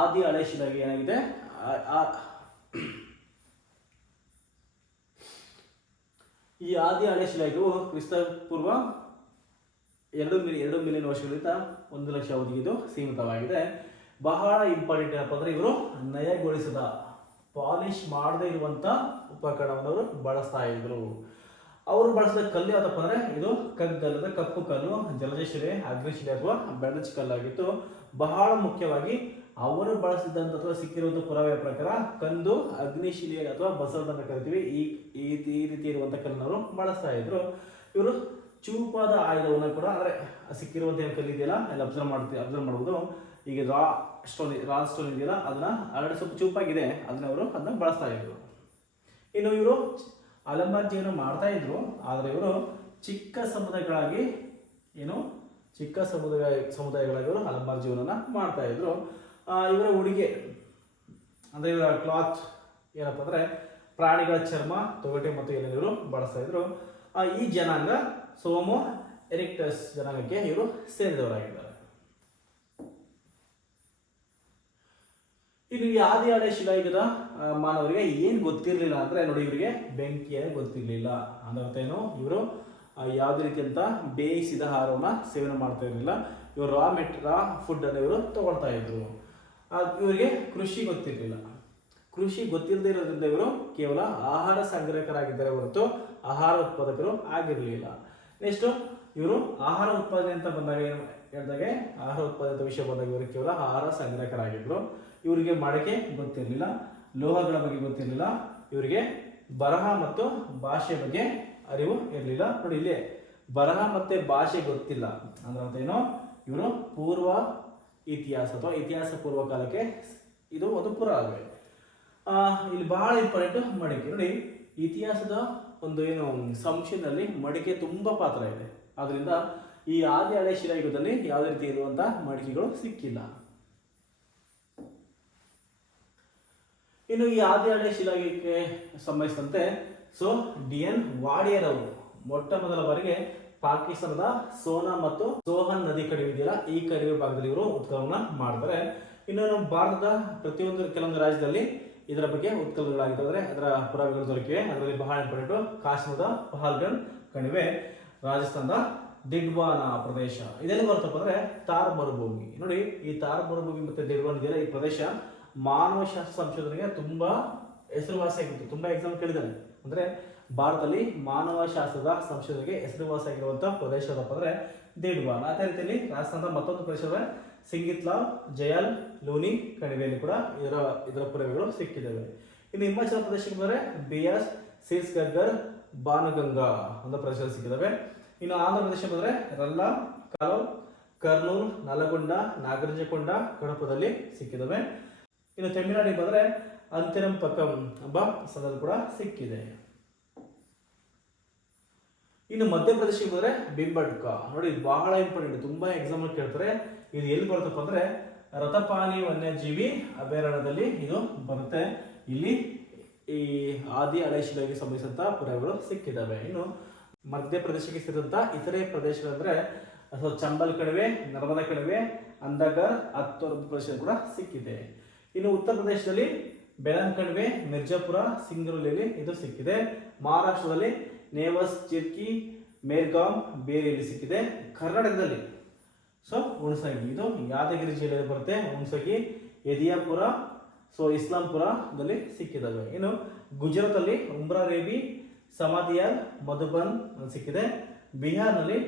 ಆದಿ ಹಳೆ ಶಿಲಾಯುಗ ಏನಾಗಿದೆ. ಈ ಆದಿ ಹಳೆ ಶಿಲಾಯುಗವು ಕ್ರಿಸ್ತಪೂರ್ವ 2 ಮಿಲಿಯನ್ ವರ್ಷಗಳಿಂದ 1 ಲಕ್ಷ ಅವಧಿಗೆ ಇದು ಸೀಮಿತವಾಗಿದೆ. ಬಹಳ ಇಂಪಾರ್ಟೆಂಟ್ ಏನಪ್ಪ ಅಂದರೆ ಇವರು ನಯಗೊಳಿಸದ, ಪಾಲಿಶ್ ಮಾಡದೇ ಇರುವಂಥ ಉಪಕರಣವನ್ನು ಅವರು ಬಳಸ್ತಾ ಇದ್ರು. ಅವರು ಬಳಸಿದ ಕಲ್ಲು ಯಾವುದಪ್ಪ ಅಂದರೆ ಇದು ಕಗ್ಗಲ್ಲದ ಕಪ್ಪು ಕಲ್ಲು, ಜಲಜಶಿಲೆ, ಅಗ್ನಿಶಿಲೆ ಅಥವಾ ಬೆಣಚು ಕಲ್ಲಾಗಿತ್ತು. ಬಹಳ ಮುಖ್ಯವಾಗಿ ಅವರು ಬಳಸಿದಂಥ ಅಥವಾ ಸಿಕ್ಕಿರುವಂಥ ಪುರಾವೆಯ ಪ್ರಕಾರ ಕಂದು, ಅಗ್ನಿಶಿಲೆ ಅಥವಾ ಬಸವನ ಅಂತ ಕರಿತೀವಿ, ಈ ರೀತಿ ಇರುವಂಥ ಕಲ್ಲನ್ನು ಅವರು ಬಳಸ್ತಾ ಇದ್ರು. ಇವರು ಚೂಪಾದ ಆಯುಧವನ್ನು ಕೂಡ ಅಂದರೆ ಸಿಕ್ಕಿರುವಂಥ ಏನು ಕಲ್ಲು ಇದೆಯಲ್ಲ ಅಲ್ಲಿ ಅಬ್ಸರ್ವ್ ಮಾಡ್ಬೋದು. ಈಗ ರಾ ಸ್ಟೋನ್ ಇದೆಯಲ್ಲ ಅದನ್ನ ಆಲ್ರೆಡಿ ಸ್ವಲ್ಪ ಚೂಪಾಗಿದೆ, ಅದನ್ನ ಬಳಸ್ತಾ ಇದ್ರು. ಇನ್ನು ಇವರು ಅಲಂಬಾರ್ ಜೀವನ ಮಾಡ್ತಾ ಇದ್ರು, ಆದರೆ ಇವರು ಚಿಕ್ಕ ಸಮುದಾಯಗಳಾಗಿ ಇವರು ಅಲಂಬಾರ್ ಜೀವನ ಮಾಡ್ತಾ ಇದ್ರು. ಇವರ ಉಡುಗೆ ಅಂದರೆ ಇವರ ಕ್ಲಾತ್ ಏನಪ್ಪ ಅಂದರೆ ಪ್ರಾಣಿಗಳ ಚರ್ಮ, ತೊಗಟೆ ಮತ್ತು ಏನೇನು ಇವರು ಬಳಸ್ತಾ ಇದ್ರು. ಈ ಜನಾಂಗ ಸೋಮೋ ಎರಿಕ್ಟಸ್ ಜನಾಂಗಕ್ಕೆ ಇವರು ಸೇರಿದವರಾಗಿದ್ದಾರೆ. ಇನ್ನು ಈ ಆದಿ ಹಳೆ ಶಿಲಾಯುಗದ ಮಾನವರಿಗೆ ಏನು ಗೊತ್ತಿರಲಿಲ್ಲ ಅಂದರೆ ನೋಡಿ, ಇವರಿಗೆ ಬೆಂಕಿಯೇ ಗೊತ್ತಿರಲಿಲ್ಲ. ಅಂದ್ರೆ ಏನು, ಇವರು ಯಾವುದೇ ರೀತಿಯಂತ ಬೇಯಿಸಿದ ಆಹಾರವನ್ನು ಸೇವನೆ ಮಾಡ್ತಾ ಇರಲಿಲ್ಲ. ಇವರು ರಾ ಫುಡ್ ಅನ್ನು ಇವರು ತಗೊಳ್ತಾ ಇದ್ರು. ಇವರಿಗೆ ಕೃಷಿ ಗೊತ್ತಿರಲಿಲ್ಲ. ಕೃಷಿ ಗೊತ್ತಿಲ್ಲದೆ ಇರೋದ್ರಿಂದ ಇವರು ಕೇವಲ ಆಹಾರ ಸಂಗ್ರಹಕರಾಗಿದ್ದಾರೆ ಹೊರತು ಆಹಾರ ಉತ್ಪಾದಕರು ಆಗಿರಲಿಲ್ಲ. ನೆಕ್ಸ್ಟು ಇವರು ಆಹಾರ ಉತ್ಪಾದನೆ ಅಂತ ಬಂದಾಗ ಏನು ಹೇಳಿದಾಗೆ, ಆಹಾರ ಉತ್ಪಾದನೆ ವಿಷಯ ಬಂದಾಗ ಇವರು ಕೇವಲ ಆಹಾರ ಸಂಗ್ರಹಕರಾಗಿದ್ದರು. ಇವರಿಗೆ ಮಡಕೆ ಗೊತ್ತಿರಲಿಲ್ಲ, ಲೋಹಗಳ ಬಗ್ಗೆ ಗೊತ್ತಿರಲಿಲ್ಲ, ಇವರಿಗೆ ಬರಹ ಮತ್ತು ಭಾಷೆ ಬಗ್ಗೆ ಅರಿವು ಇರಲಿಲ್ಲ. ನೋಡಿ ಇಲ್ಲಿ ಬರಹ ಮತ್ತೆ ಭಾಷೆ ಗೊತ್ತಿಲ್ಲ ಅಂದ್ರೆ ಅಂತ ಏನೋ, ಇವರು ಪೂರ್ವ ಇತಿಹಾಸ ಅಥವಾ ಇತಿಹಾಸ ಪೂರ್ವ ಕಾಲಕ್ಕೆ ಇದು ಒಂದು ಪುರಾವೆ. ಇಲ್ಲಿ ಬಹಳ ಇಂಪಾರ್ಟೆಂಟ್ ಮಡಿಕೆ. ನೋಡಿ ಇತಿಹಾಸದ ಒಂದು ಏನು ಸಂಶಯದಲ್ಲಿ ಮಡಿಕೆ ತುಂಬಾ ಪಾತ್ರ ಇದೆ. ಆದ್ರಿಂದ ಈ ಆದಿ ಹಳೆ ಶಿಲಾಯುಗದಲ್ಲಿ ಯಾವುದೇ ರೀತಿ ಇರುವಂತ ಮಡಿಕೆಗಳು ಸಿಕ್ಕಿಲ್ಲ. ಇನ್ನು ಈ ಆದಿ ಹಳೆ ಶಿಲಾಯುಗಕ್ಕೆ ಸಂಬಂಧಿಸಿದಂತೆ ಡಿ.ಎನ್. ವಾಡಿಯರ್ ಅವರು ಮೊಟ್ಟ ಮೊದಲ ಬಾರಿಗೆ ಪಾಕಿಸ್ತಾನದ ಸೋನಾ ಮತ್ತು ಸೋಹನ್ ನದಿ ಕಣಿವೆ ಇದೆಯಲ್ಲ, ಈ ಕಣಿವೆ ಭಾಗದಲ್ಲಿ ಇವರು ಉತ್ಖನನ ಮಾಡ್ತಾರೆ. ಇನ್ನು ನಮ್ಮ ಭಾರತದ ಕೆಲವೊಂದು ರಾಜ್ಯದಲ್ಲಿ ಇದರ ಬಗ್ಗೆ ಉತ್ಖನನಗಳಾಗಿದ್ದಾರೆ, ಅದರ ಪುರಾವೆಗಳು ದೊರಕಿವೆ. ಅದರಲ್ಲಿ ಬಹಳ ಇಂಪಾರ್ಟೆಂಟ್ ಕಾಶ್ಮೀರದ ಪಹಲ್ಗಢ್ ಕಣಿವೆ, ರಾಜಸ್ಥಾನದ ದಿಡ್ವಾನ ಪ್ರದೇಶ. ಇದೆಲ್ಲ ಬರ್ತಪ್ಪ ಅಂದ್ರೆ ಥಾರ್ ಮರುಭೂಮಿ. ನೋಡಿ ಈ ಥಾರ್ ಮರುಭೂಮಿ ಮತ್ತೆ ದಿಡ್ವಾನ ಇದೆಯಲ್ಲ, ಈ ಪ್ರದೇಶ ಮಾನವಶಾಸ್ತ್ರ ಸಂಶೋಧನೆಗೆ ತುಂಬಾ ಹೆಸರುವಾಸಿಯಾಗಿತ್ತು. ತುಂಬಾ ಎಕ್ಸಾಮ್ ಕೇಳಿದ್ದಾರೆ. ಅಂದ್ರೆ ಭಾರತದಲ್ಲಿ ಮಾನವಶಾಸ್ತ್ರದ ಸಂಶೋಧನೆಗೆ ಹೆಸರುವಾಸಿಯಾಗಿರುವಂಥ ಪ್ರದೇಶ ಅದಪ್ಪ ಅಂದ್ರೆ ದಿಡ್ವಾನ. ಅದೇ ರೀತಿಯಲ್ಲಿ ರಾಜಸ್ಥಾನದ ಮತ್ತೊಂದು ಪ್ರದೇಶದ ಸಿಂಗಿತ್ಲಾವ್, ಜಯಾಲ್, ಲೂನಿ ಕಣಿವೆಯಲ್ಲಿ ಕೂಡ ಇದರ ಪುರಾವೆಗಳು ಸಿಕ್ಕಿದ್ದಾವೆ. ಇನ್ನು ಹಿಮಾಚಲ ಪ್ರದೇಶಕ್ಕೆ ಬಂದರೆ ಬಿಯಾಸ್, ಸಿರ್ಸ್ಗರ್, ಬಾನಗಂಗಾ ಅಂತ ಪ್ರದೇಶಗಳು ಸಿಕ್ಕಿದ್ದಾವೆ. ಇನ್ನು ಆಂಧ್ರ ಪ್ರದೇಶ ಬಂದರೆ ರಲ್ಲ, ಕಾಲೋ, ಕರ್ನೂಲ್, ನಲಗೊಂಡ, ನಾಗರಜಕೊಂಡ, ಕಡಪದಲ್ಲಿ ಸಿಕ್ಕಿದ್ದಾವೆ. ಇನ್ನು ತಮಿಳುನಾಡಿಗೆ ಬಂದರೆ ಅಂತಿರಂಪಕಂ ಎಂಬ ಸ್ಥಳದಲ್ಲಿ ಕೂಡ ಸಿಕ್ಕಿದೆ. ಇನ್ನು ಮಧ್ಯಪ್ರದೇಶಕ್ಕೆ ಬಂದರೆ ಬಿಂಬಡ್ಕ. ನೋಡಿ ಬಹಳ ಇಂಪಾರ್ಟೆಂಟ್, ತುಂಬಾ ಎಕ್ಸಾಮ್ ಕೇಳ್ತಾರೆ. ಇದು ಎಲ್ಲಿ ಬರುತ್ತಪ್ಪ ಅಂದ್ರೆ ರಥಪಾನಿ ವನ್ಯಜೀವಿ ಅಭಯಾರಣ್ಯದಲ್ಲಿ ಇದು ಬರುತ್ತೆ. ಇಲ್ಲಿ ಈ ಆದಿ ಹಳೆ ಶಿಲೆಗೆ ಸಂಬಂಧಿಸಿದಂತ ಪುರಾವೆಗಳು ಸಿಕ್ಕಿದ್ದಾವೆ. ಇನ್ನು ಮಧ್ಯಪ್ರದೇಶಕ್ಕೆ ಸೇರಿದಂತ ಇತರೆ ಪ್ರದೇಶಗಳಂದ್ರೆ ಚಂಬಲ್ ಕಣಿವೆ, ನರ್ಮದಾ ಕಣಿವೆ, ಅಂದಗರ್, ಹತ್ತೂರು ಪ್ರದೇಶ ಕೂಡ ಸಿಕ್ಕಿದೆ. ಇನ್ನು ಉತ್ತರ ಪ್ರದೇಶದಲ್ಲಿ ಬೆಲನ್ ಕಣಿವೆ, ಮಿರ್ಜಾಪುರ, ಸಿಂಗರೂಲಿಯಲ್ಲಿ ಇದು ಸಿಕ್ಕಿದೆ. ಮಹಾರಾಷ್ಟ್ರದಲ್ಲಿ ನೇವಸ್, ಚಿರ್ಕಿ, ಮೇರ್ಗಾಮ್, ಬೇರಿಯಲ್ಲಿ ಸಿಕ್ಕಿದೆ. ಕರ್ನಾಟಕದಲ್ಲಿ ಹುಣಸಗಿ, ಇದು ಯಾದಗಿರಿ ಜಿಲ್ಲೆಯಲ್ಲಿ ಬರುತ್ತೆ. ಹುಣಸಗಿ, ಯದಿಯಾಪುರ, ಇಸ್ಲಾಂಪುರದಲ್ಲಿ ಸಿಕ್ಕಿದ್ದಾವೆ. ಇನ್ನು ಗುಜರಾತಲ್ಲಿ ಉಮ್ರಾ ರೇಬಿ, ಸಮಾದಿಯಾಲ್, ಮಧುಬನ್ ಸಿಕ್ಕಿದೆ. ಬಿಹಾರ್ನಲ್ಲಿ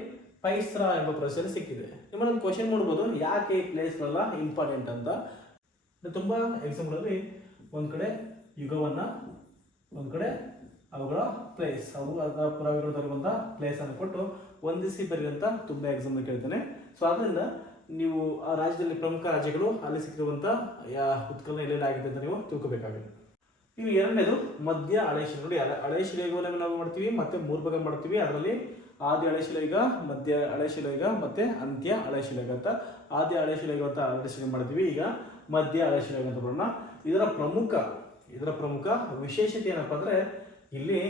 ಪೈಸ್ರಾ ಎಂಬ ಪ್ರದೇಶದಲ್ಲಿ ಸಿಕ್ಕಿದೆ. ನಿಮ್ಮಲ್ಲಿ ಕ್ವಶನ್ ಮಾಡ್ಬೋದು, ಯಾಕೆ ಈ ಪ್ಲೇಸ್ಗಳೆಲ್ಲ ಇಂಪಾರ್ಟೆಂಟ್ ಅಂತ. ತುಂಬ ಎಕ್ಸಾಂಪಲಲ್ಲಿ ಒಂದು ಕಡೆ ಯುಗವನ್ನ, ಒಂದು ಕಡೆ ಅವುಗಳ ಪ್ಲೇಸ್, ಅದರ ಪುರಾವೆಗಳು ತರುವಂಥ ಪ್ಲೇಸ್ ಅನ್ನು ಕೊಟ್ಟು ಹೊಂದಿಸಿ ಬರಿ ಅಂತ ತುಂಬ ಎಕ್ಸಾಮ್ ಕೇಳ್ತಾನೆ. ಆದ್ದರಿಂದ ನೀವು ಆ ರಾಜ್ಯದಲ್ಲಿ ಪ್ರಮುಖ ರಾಜ್ಯಗಳು ಅಲ್ಲಿ ಸಿಕ್ಕಿರುವಂಥ ಉತ್ಖನನ ಎಲ್ಲೆಲ್ಲಿ ಆಗಿದೆ ಅಂತ ನೀವು ತಿಳ್ಕೊಬೇಕಾಗುತ್ತೆ. ಇನ್ನು ಎರಡನೇದು ಮಧ್ಯ ಹಳೆ ಶಿಲೆ. ನೋಡಿ ಹಳೆ ಶಿಲೆಯುಗವನ್ನು ನಾವು ಮಾಡ್ತೀವಿ, ಮತ್ತೆ 3 ಭಾಗ ಮಾಡ್ತೀವಿ. ಅದರಲ್ಲಿ ಆದಿ ಹಳೆ ಶಿಲೆಯುಗ, ಮಧ್ಯ ಹಳೆ ಶಿಲೆಯುಗ, ಮತ್ತೆ ಅಂತ್ಯ ಹಳೆ ಶಿಲೆಯುಗ ಅಂತ. ಆದಿ ಹಳೆ ಶಿಲೆಯುಗ ಅಂತ ಹಳೆ ಶಿಲೆ ಮಾಡ್ತೀವಿ. ಈಗ ಮಧ್ಯ ಹಳೆ ಶಿಲೆಯುಗ ಅಂತ ಬರೋಣ. ಇದರ ಪ್ರಮುಖ ವಿಶೇಷತೆ ಏನಪ್ಪಾ ಅಂದ್ರೆ, ಇಲ್ಲಿ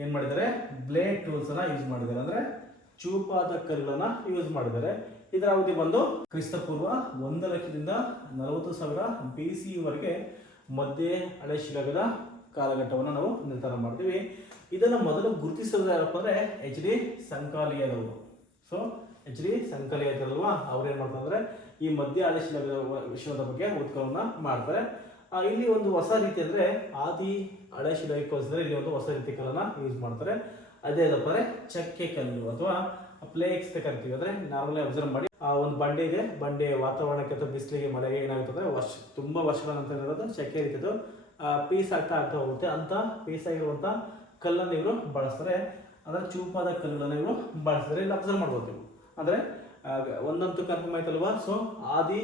ಏನ್ ಮಾಡಿದ್ದಾರೆ, ಬ್ಲೇಡ್ ಟೂಲ್ಸ್ ಅನ್ನ ಯೂಸ್ ಮಾಡಿದ್ದಾರೆ. ಅಂದ್ರೆ ಚೂಪಾದ ಕಲ್ಲುಗಳನ್ನ ಯೂಸ್ ಮಾಡಿದ್ದಾರೆ. ಇದರ ಅವಧಿ ಬಂದು ಕ್ರಿಸ್ತಪೂರ್ವ 1,40,000 BC ವರೆಗೆ ಮಧ್ಯ ಹಳೆ ಶಿಲಾಯುಗದ ಕಾಲಘಟ್ಟವನ್ನು ನಾವು ನಿರ್ಧಾರ ಮಾಡ್ತೀವಿ. ಇದನ್ನ ಮೊದಲು ಗುರುತಿಸಿದ ಯಾರಪ್ಪ ಅಂದ್ರೆ HD ಸಂಕಾಲಿಯದವರು. HD ಸಂಕಾಲಿಯದಲ್ವಾ, ಅವ್ರು ಏನ್ ಮಾಡ್ತಾರೆ ಅಂದ್ರೆ ಈ ಮಧ್ಯ ಹಳೆ ಶಿಲಾಯುಗದ ವಿಷಯದ ಬಗ್ಗೆ ಉತ್ಖನನ ಮಾಡ್ತಾರೆ. ಇಲ್ಲಿ ಒಂದು ಹೊಸ ರೀತಿ ಅಂದ್ರೆ ಆದಿ ಹಳೆ ಶಿಲಾಯುಗಕ್ಕೆ ಹೋಲಿಸಿದ್ರೆ ಇಲ್ಲಿ ಒಂದು ಹೊಸ ರೀತಿ ಕಲ್ಲನ್ನ ಯೂಸ್ ಮಾಡ್ತಾರೆ. ಅದೇ ಏನಪ್ಪ ಅಂದ್ರೆ ಚಕ್ಕೆ ಕಲ್ಲು ಅಥವಾ ಪ್ಲೇಕ್ಸ್ ಕರಿತೀವಿ. ಅಂದ್ರೆ ನಾರ್ಮಲಿ ಅಬ್ಸರ್ವ್ ಮಾಡಿ, ಒಂದು ಬಂಡೆ ಇದೆ, ಬಂಡೆ ವಾತಾವರಣಕ್ಕೆ ಅಥವಾ ಬಿಸಿಲಿಗೆ, ಮಳೆಗೆ ಏನಾಗುತ್ತದೆ, ತುಂಬಾ ವರ್ಷಗಳ ನಂತರ ಇರೋದು ಚಕ್ಕೆ ರೀತಿದು ಪೀಸ್ ಆಗ್ತಾ ಹೋಗುತ್ತೆ. ಅಂತ ಪೀಸ್ ಆಗಿರುವಂತ ಕಲ್ಲನ್ನು ಇವರು ಬಳಸ್ತಾರೆ. ಅಂದ್ರೆ ಚೂಪಾದ ಕಲ್ಲುಗಳನ್ನು ಇವರು ಬಳಸ್ತಾರೆ. ಇಲ್ಲಿ ಅಬ್ಸರ್ವ್ ಮಾಡ್ಬೋದು. ಅಂದ್ರೆ ಒಂದಂತೂ ಕನ್ಫರ್ಮ್ ಆಯ್ತಲ್ವಾ. ಆದಿ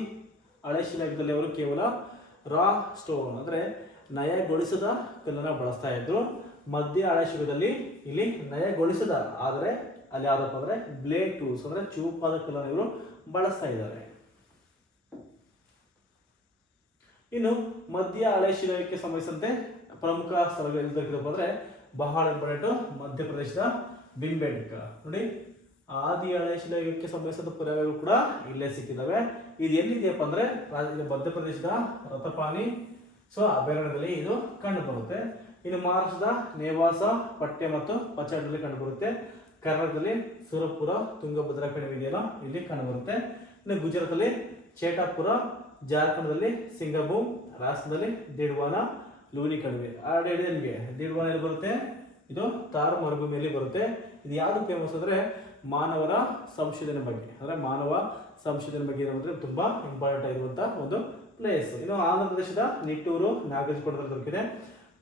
ಹಳೆ ಶಿಲಾಯುಗದಲ್ಲಿ ಅವರು ಕೇವಲ ರಾ ಸ್ಟೋನ್ ಅಂದ್ರೆ ನಯಗೊಳಿಸದ ಕಲ್ಲನ್ನ ಬಳಸ್ತಾ ಇದ್ರು. ಮಧ್ಯ ಹಳೆ ಶಿಲಾಯುಗದಲ್ಲಿ ಇಲ್ಲಿ ನಯಗೊಳಿಸದ, ಆದರೆ ಅಲ್ಲಿ ಯಾವ್ದಪ್ಪ ಅಂದ್ರೆ ಬ್ಲೇಡ್ ಟೂಲ್ಸ್ ಅಂದ್ರೆ ಚೂಪಾದ ಕಲ್ಲನ್ನು ಇವರು ಬಳಸ್ತಾ ಇದ್ದಾರೆ. ಇನ್ನು ಮಧ್ಯ ಹಳೆ ಶಿಲಾಯುಗಕ್ಕೆ ಸಂಬಂಧಿಸಿದಂತೆ ಪ್ರಮುಖ ಸ್ಥಳಗಳು ಅಂದ್ರೆ ಬಹಳ ಇಂಪಾರ್ಟೆಂಟ್, ಮಧ್ಯಪ್ರದೇಶದ ಭೀಮ್ಬೇಟ್ಕ. ನೋಡಿ ಆದಿ ಹಳೆ ಶಿಲಾಯುಗಕ್ಕೆ ಸಂಬಂಧಿಸಿದ ಪುರಾವೆಗಳು ಕೂಡ ಇಲ್ಲೇ ಸಿಕ್ಕಿದ್ದಾವೆ. ಇದು ಎಲ್ಲಿದೆಯಪ್ಪ ಅಂದ್ರೆ ಮಧ್ಯಪ್ರದೇಶದ ರಥಪಾನಿ ಅಭಯಾರಣ್ಯದಲ್ಲಿ ಇದು ಕಂಡು ಬರುತ್ತೆ. ಇನ್ನು ಮಹಾರಾಷ್ಟ್ರದ ನೇವಾಸ, ಪಟ್ಯ ಮತ್ತು ಪಚಡಲ್ಲಿ ಕಂಡು ಬರುತ್ತೆ. ಕರ್ನಾಟಕದಲ್ಲಿ ಸುರಪುರ, ತುಂಗಭದ್ರಾ ಕಣಿವೆ ಇದೆಯಲ್ಲ, ಇಲ್ಲಿ ಕಂಡು ಬರುತ್ತೆ. ಇನ್ನು ಗುಜರಾತಲ್ಲಿ ಚೇಟಾಪುರ, ಜಾರ್ಖಂಡ್ದಲ್ಲಿ ಸಿಂಗಭೂಮ್, ರಾಜಸ್ಥಾನದಲ್ಲಿ ದಿಡ್ವಾನ, ಲೂನಿ ಕಣಿವೆ. ನಿಮಗೆ ದಿಡ್ವಾನ ಎಲ್ಲಿ ಬರುತ್ತೆ, ಇದು ತಾರ್ ಮರುಭೂಮಿಯಲ್ಲಿ ಬರುತ್ತೆ. ಇದು ಯಾವುದು ಫೇಮಸ್ ಅಂದ್ರೆ ಮಾನವರ ಸಂಶೋಧನೆ ಬಗ್ಗೆ, ಅಂದ್ರೆ ಮಾನವ ಸಂಶೋಧನೆ ಬಗ್ಗೆ ಏನಂದ್ರೆ ತುಂಬಾ ಇಂಪಾರ್ಟೆಂಟ್ ಆಗಿರುವಂತ ಒಂದು ಪ್ಲೇಸ್. ಇನ್ನು ಆಂಧ್ರ ಪ್ರದೇಶದ ನಿಟ್ಟೂರು, ನಾಗರಜಕೊಂಡದಲ್ಲಿ ದೊರಕಿದೆ.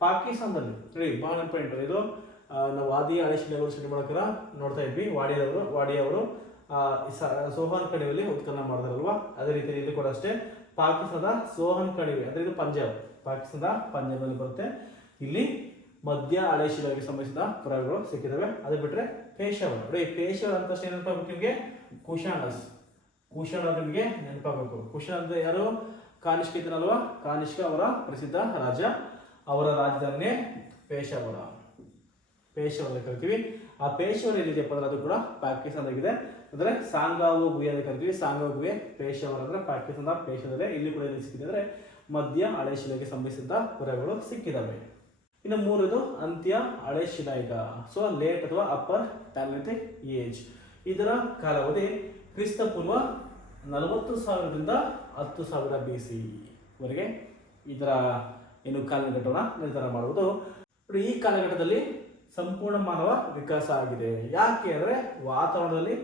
ಪಾಕಿಸ್ತಾನದಲ್ಲಿ ನೋಡಿ ಬಹಳ ಇಂಪಾರ್ಟೆಂಟ್ ಇದು. ನಾವು ಆದಿ ಹಳೆ ಶಿಲೆಗಳು ಸ್ಟಡಿ ಮಾಡೋಕ್ಕಾರ ನೋಡ್ತಾ ಇದ್ವಿ. ವಾಡಿಯವರು ಸೋಹಾನ್ ಕಣಿವೆಯಲ್ಲಿ ಉತ್ಖನನ ಮಾಡಿದಾರಲ್ವಾ, ಅದೇ ರೀತಿ ಇಲ್ಲಿ ಕೂಡ ಅಷ್ಟೇ ಪಾಕಿಸ್ತಾನದ ಸೋಹಾನ್ ಕಣಿವೆ, ಅಂದ್ರೆ ಇದು ಪಂಜಾಬ್, ಪಾಕಿಸ್ತಾನದ ಪಂಜಾಬ್ನಲ್ಲಿ ಬರುತ್ತೆ. ಇಲ್ಲಿ ಮಧ್ಯ ಹಳೆ ಶಿಲೆಗೆ ಸಂಬಂಧಿಸಿದ ಪುರಾವೆಗಳು ಸಿಕ್ಕಿದಾವೆ. ಅದು ಬಿಟ್ರೆ ಪೇಶಾವರ್. ನೋಡಿ ಪೇಶಾವರ್ ಅಂತ ನೆನಪಾಗಬೇಕು ನಿಮಗೆ. ಕುಶಾಣ ನಿಮಗೆ ನೆನಪಾಗಬೇಕು. ಕುಶಾಣ ಅಂದ್ರೆ ಯಾರು, ಕಾನಿಷ್ಕ ಇದ್ದನಲ್ವಾ, ಕಾನಿಷ್ಕ ಅವರ ಪ್ರಸಿದ್ಧ ರಾಜ. ಅವರ ರಾಜಧಾನಿ ಪೇಶಾವರ ಕರಿತೀವಿ. ಆ ಪೇಶಾವರ ಎಲ್ಲಿದೆಯಪ್ಪ ಅಂದ್ರೆ ಅದು ಕೂಡ ಪಾಕಿಸ್ತಾನದಾಗಿದೆ. ಅಂದ್ರೆ ಸಾಂಗಾವು ಗುಹೆ ಅಂತ ಕರಿತೀವಿ. ಸಾಂಗಾವು ಗುಹೆ ಪೇಶಾವರ ಅಂದ್ರೆ ಪಾಕಿಸ್ತಾನದ ಪೇಶಾವರದಲ್ಲಿ. ಇಲ್ಲಿ ಕೂಡ ಎಲ್ಲಿ ಸಿಕ್ಕಿದೆ ಅಂದ್ರೆ ಮಧ್ಯ ಹಳೆ ಶಿಲೆಗೆ ಸಂಬಂಧಿಸಿದ ಪುರಾವೆಗಳು ಸಿಕ್ಕಿದಾವೆ. ಇನ್ನು ಮೂರದು ಅಂತ್ಯ ಹಳೆ ಶಿಲಾಯುಗ, ಲೇಟ್ ಅಥವಾ ಅಪ್ಪರ್ ಪ್ಯಾಲಿಥಿಕ್ ಏಜ್. ಇದರ ಕಾಲಾವಧಿ ಕ್ರಿಸ್ತಪೂರ್ವ 40,000ರಿಂದ 10,000 BC ವರೆಗೆ ಇದರ ಏನು ಕಾಲಘಟ್ಟವನ್ನು ನಿರ್ಧಾರ ಮಾಡುವುದು. ಈ ಕಾಲಘಟ್ಟದಲ್ಲಿ ಸಂಪೂರ್ಣ ಮಾನವ ವಿಕಾಸ ಆಗಿದೆ. ಯಾಕೆ ಅಂದರೆ ವಾತಾವರಣದಲ್ಲಿ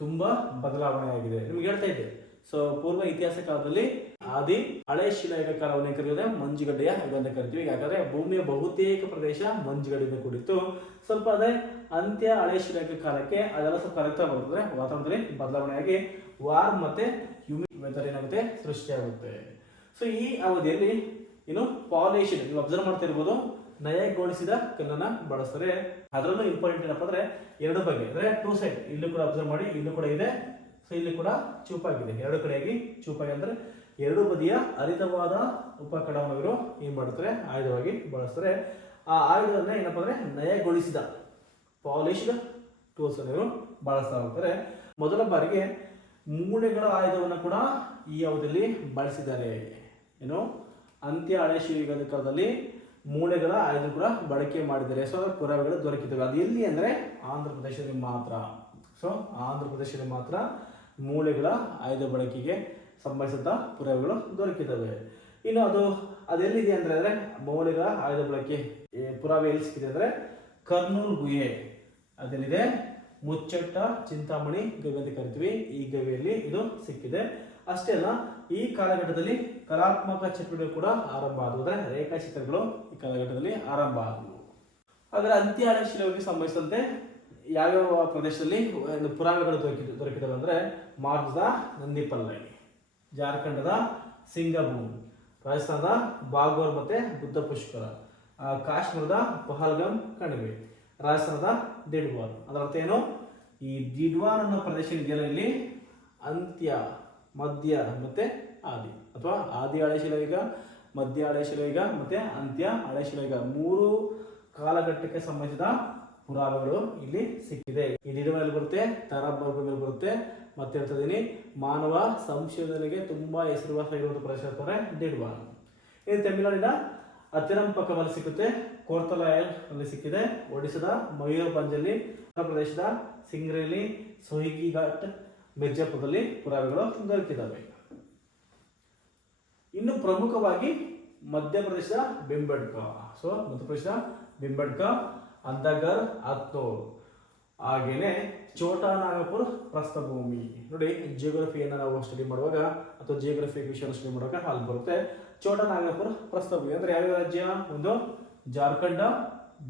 ತುಂಬ ಬದಲಾವಣೆ ಆಗಿದೆ. ನಿಮ್ಗೆ ಹೇಳ್ತಾ ಇದ್ದೆ, ಸೊ ಪೂರ್ವ ಇತಿಹಾಸ ಕಾಲದಲ್ಲಿ ಆದಿ ಹಳೆ ಶಿಲಾಯುಗ ಕಾಲವನ್ನು ಕರೆಯುವುದೇ ಮಂಜುಗಡ್ಡೆಯ ಯುಗ ಅಂತ ಕರಿತೀವಿ. ಯಾಕಂದ್ರೆ ಭೂಮಿಯ ಬಹುತೇಕ ಪ್ರದೇಶ ಮಂಜುಗಡ್ಡೆಯಿಂದ ಕೂಡಿತ್ತು. ಸ್ವಲ್ಪ ಅದೇ ಅಂತ್ಯ ಹಳೆ ಶಿಲಾಯುಗ ಕಾಲಕ್ಕೆ ಅದೆಲ್ಲ ಸ್ವಲ್ಪ ಕರೆಕ್ಟ್ ಬರ್ತದೆ, ವಾತಾವರಣದಲ್ಲಿ ಬದಲಾವಣೆಯಾಗಿ ವಾರ್ ಮತ್ತೆ ಹ್ಯೂಮಿಡ್ ವೆದರ್ ಏನಾಗುತ್ತೆ ಸೃಷ್ಟಿಯಾಗುತ್ತೆ. ಸೊ ಈ ಅವಧಿಯಲ್ಲಿ ಏನು ಪಾಲಿಶನ್ ನೀವು ಅಬ್ಸರ್ವ್ ಮಾಡ್ತಾ ಇರ್ಬೋದು, ನಯಗೊಳಿಸಿದ ಕಲ್ಲನ್ನ ಬಳಸ್ತಾರೆ. ಅದರಲ್ಲೂ ಇಂಪಾರ್ಟೆಂಟ್ ಏನಪ್ಪ ಅಂದ್ರೆ ಎರಡು ಬಗೆ ಅಂದ್ರೆ ಟೂ ಸೈಡ್, ಇಲ್ಲೂ ಕೂಡ ಅಬ್ಸರ್ವ್ ಮಾಡಿ, ಇಲ್ಲೂ ಕೂಡ ಇದೆ, ಸೊ ಇಲ್ಲಿ ಕೂಡ ಚೂಪಾಗಿದೆ, ಎರಡು ಕಡೆಯಾಗಿ ಚೂಪಾಗಿ ಅಂದ್ರೆ ಎರಡು ಬದಿಯ ಹರಿತವಾದ ಉಪಕರಣವನ್ನು ಇವರು ಏನ್ ಮಾಡ್ತಾರೆ ಆಯುಧವಾಗಿ ಬಳಸ್ತಾರೆ. ಆ ಆಯುಧವನ್ನ ಏನಪ್ಪ ಅಂದ್ರೆ ನಯಗೊಳಿಸಿದ ಪಾಲಿಶ್ಡ್ ಟೂಲ್ಸ್ ಅನ್ನು ಇವರು ಬಳಸ್ತಾ ಹೋಗ್ತಾರೆ. ಮೊದಲ ಬಾರಿಗೆ ಮೂಳೆಗಳ ಆಯುಧವನ್ನು ಕೂಡ ಈ ಅವಧಿಯಲ್ಲಿ ಬಳಸಿದ್ದಾರೆ. ಏನು ಅಂತ್ಯ ಹಳೆ ಶಿಲಾಯುಗದ ಕಾಲದಲ್ಲಿ ಮೂಳೆಗಳ ಆಯುಧ ಕೂಡ ಬಳಕೆ ಮಾಡಿದ್ದಾರೆ. ಸೊ ಅದರ ಪುರಾವೆಗಳು ದೊರಕಿದ್ದಾವೆ. ಅದು ಎಲ್ಲಿ ಅಂದ್ರೆ ಆಂಧ್ರ ಪ್ರದೇಶದಲ್ಲಿ ಮಾತ್ರ. ಸೊ ಆಂಧ್ರ ಪ್ರದೇಶದಲ್ಲಿ ಮಾತ್ರ ಮೂಳೆಗಳ ಆಯುಧ ಬಳಕೆಗೆ ಸಂಬಂಧಿಸಿದ ಪುರಾವೆಗಳು ದೊರಕಿದ್ದಾವೆ. ಇನ್ನು ಅದೆಲ್ಲಿದೆ ಅಂದ್ರೆ ಮೂಳೆಗಳ ಆಯುಧ ಬಳಕೆ ಪುರಾವೆ ಎಲ್ಲಿ ಸಿಕ್ಕಿದೆ ಅಂದ್ರೆ ಕರ್ನೂಲ್ ಗುಹೆ ಅದೆಲ್ಲಿದೆ, ಮುಚ್ಚಟ್ಟ ಚಿಂತಾಮಣಿ ಗವಿ ಅಂತ ಕರಿತೀವಿ, ಈ ಗವಿಯಲ್ಲಿ ಇದು ಸಿಕ್ಕಿದೆ. ಅಷ್ಟೇ ಅಲ್ಲ, ಈ ಕಾಲಘಟ್ಟದಲ್ಲಿ ಕಲಾತ್ಮಕ ಚಟುವಟಿಕೆಗಳು ಕೂಡ ಆರಂಭ ಆದವು, ಅಂದ್ರೆ ರೇಖಾಚಿತ್ರಗಳು ಈ ಕಾಲಘಟ್ಟದಲ್ಲಿ ಆರಂಭ ಆದವು. ಅದರ ಅಂತ್ಯ ಹಳೆ ಶಿಲಾಯುಗಕ್ಕೆ ಸಂಬಂಧಿಸಿದಂತೆ ಯಾವ್ಯಾವ ಪ್ರದೇಶದಲ್ಲಿ ಪುರಾವೆಗಳು ದೊರಕಿದವು ಅಂದ್ರೆ ಮಾರ್ಗದ ನಂದಿಪಲ್ಲೈ, ಜಾರ್ಖಂಡದ ಸಿಂಗಭೂಮ್, ರಾಜಸ್ಥಾನದ ಬಾಗೋರ್ ಮತ್ತೆ ಬುದ್ಧ ಪುಷ್ಕರ, ಕಾಶ್ಮೀರದ ಪಹಲ್ಗಾಮ್ ಕಣಿವೆ, ರಾಜಸ್ಥಾನದ ದಿಡ್ವಾರ್. ಅದರ ಅರ್ಥ ಏನು, ಈ ದಿಡ್ವಾರ್ ಅನ್ನೋ ಪ್ರದೇಶ ಇದೆಯಲ್ಲ, ಇಲ್ಲಿ ಅಂತ್ಯ, ಮಧ್ಯ ಮತ್ತೆ ಆದಿ, ಅಥವಾ ಆದಿ ಹಳೆ ಶಿಲಾಯುಗ, ಮಧ್ಯ ಹಳೆ ಶಿಲಾಯುಗ ಮತ್ತೆ ಅಂತ್ಯ ಹಳೆ ಶಿಲಾಯುಗ, ಮೂರು ಕಾಲಘಟ್ಟಕ್ಕೆ ಸಂಬಂಧಿಸಿದ ಪುರಾವೆಗಳು ಇಲ್ಲಿ ಸಿಕ್ಕಿದೆ. ಈ ದಿಡ್ವಾರಲ್ಲಿ ಬರುತ್ತೆ, ತರಬರ್ಗಲ್ಲಿ ಬರುತ್ತೆ. ಮತ್ತೆ ಹೇಳ್ತಿದ್ದೀನಿ, ಮಾನವ ಸಂಶೋಧನೆಗೆ ತುಂಬಾ ಹೆಸರುವಾಸಿಯಾಗಿರುವಂತಹ ಪ್ರದೇಶ ಅಂತಾರೆ ದಿಡ್ವಾರ್. ಇದು ತಮಿಳುನಾಡಿನ ಅತಿರಂಪಕದಲ್ಲಿ ಸಿಕ್ಕುತ್ತೆ, ಕೋರ್ತಲಾಯಲ್ ಅಲ್ಲಿ ಸಿಕ್ಕಿದೆ, ಒಡಿಶಾದ ಮಯೂರ್ಭಂಜಲ್ಲಿ, ಉತ್ತರ ಪ್ರದೇಶದ ಸಿಂಗ್ರೇಲಿ, ಸೊಹಿಗಿ ಘಾಟ್, ಮಿರ್ಜಾಪುರದಲ್ಲಿ ಪುರಾವೆಗಳು ದೊರಕಿದ್ದಾವೆ. ಇನ್ನು ಪ್ರಮುಖವಾಗಿ ಮಧ್ಯಪ್ರದೇಶದ ಬೆಂಬಡ್ಕ, ಸೊ ಮಧ್ಯಪ್ರದೇಶದ ಬೆಂಬಡ್ಕ, ಅಂದಗರ್, ಹತ್ನೂರ್, ಹಾಗೇನೆ ಛೋಟಾ ನಾಗಪುರ್ ಪ್ರಸ್ಥಭೂಮಿ. ನೋಡಿ, ಜಿಯೋಗ್ರಫಿಯನ್ನು ನಾವು ಸ್ಟಡಿ ಮಾಡುವಾಗ ಅಥವಾ ಜಿಯೋಗ್ರಫಿ ವಿಷಯವನ್ನು ಸ್ಟಡಿ ಮಾಡುವಾಗ ಅಲ್ಲಿ ಬರುತ್ತೆ ಛೋಟಾ ನಾಗಪುರ್ ಪ್ರಸ್ಥಭೂಮಿ. ಅಂದ್ರೆ ಯಾವ ರಾಜ್ಯ? ಒಂದು ಜಾರ್ಖಂಡ,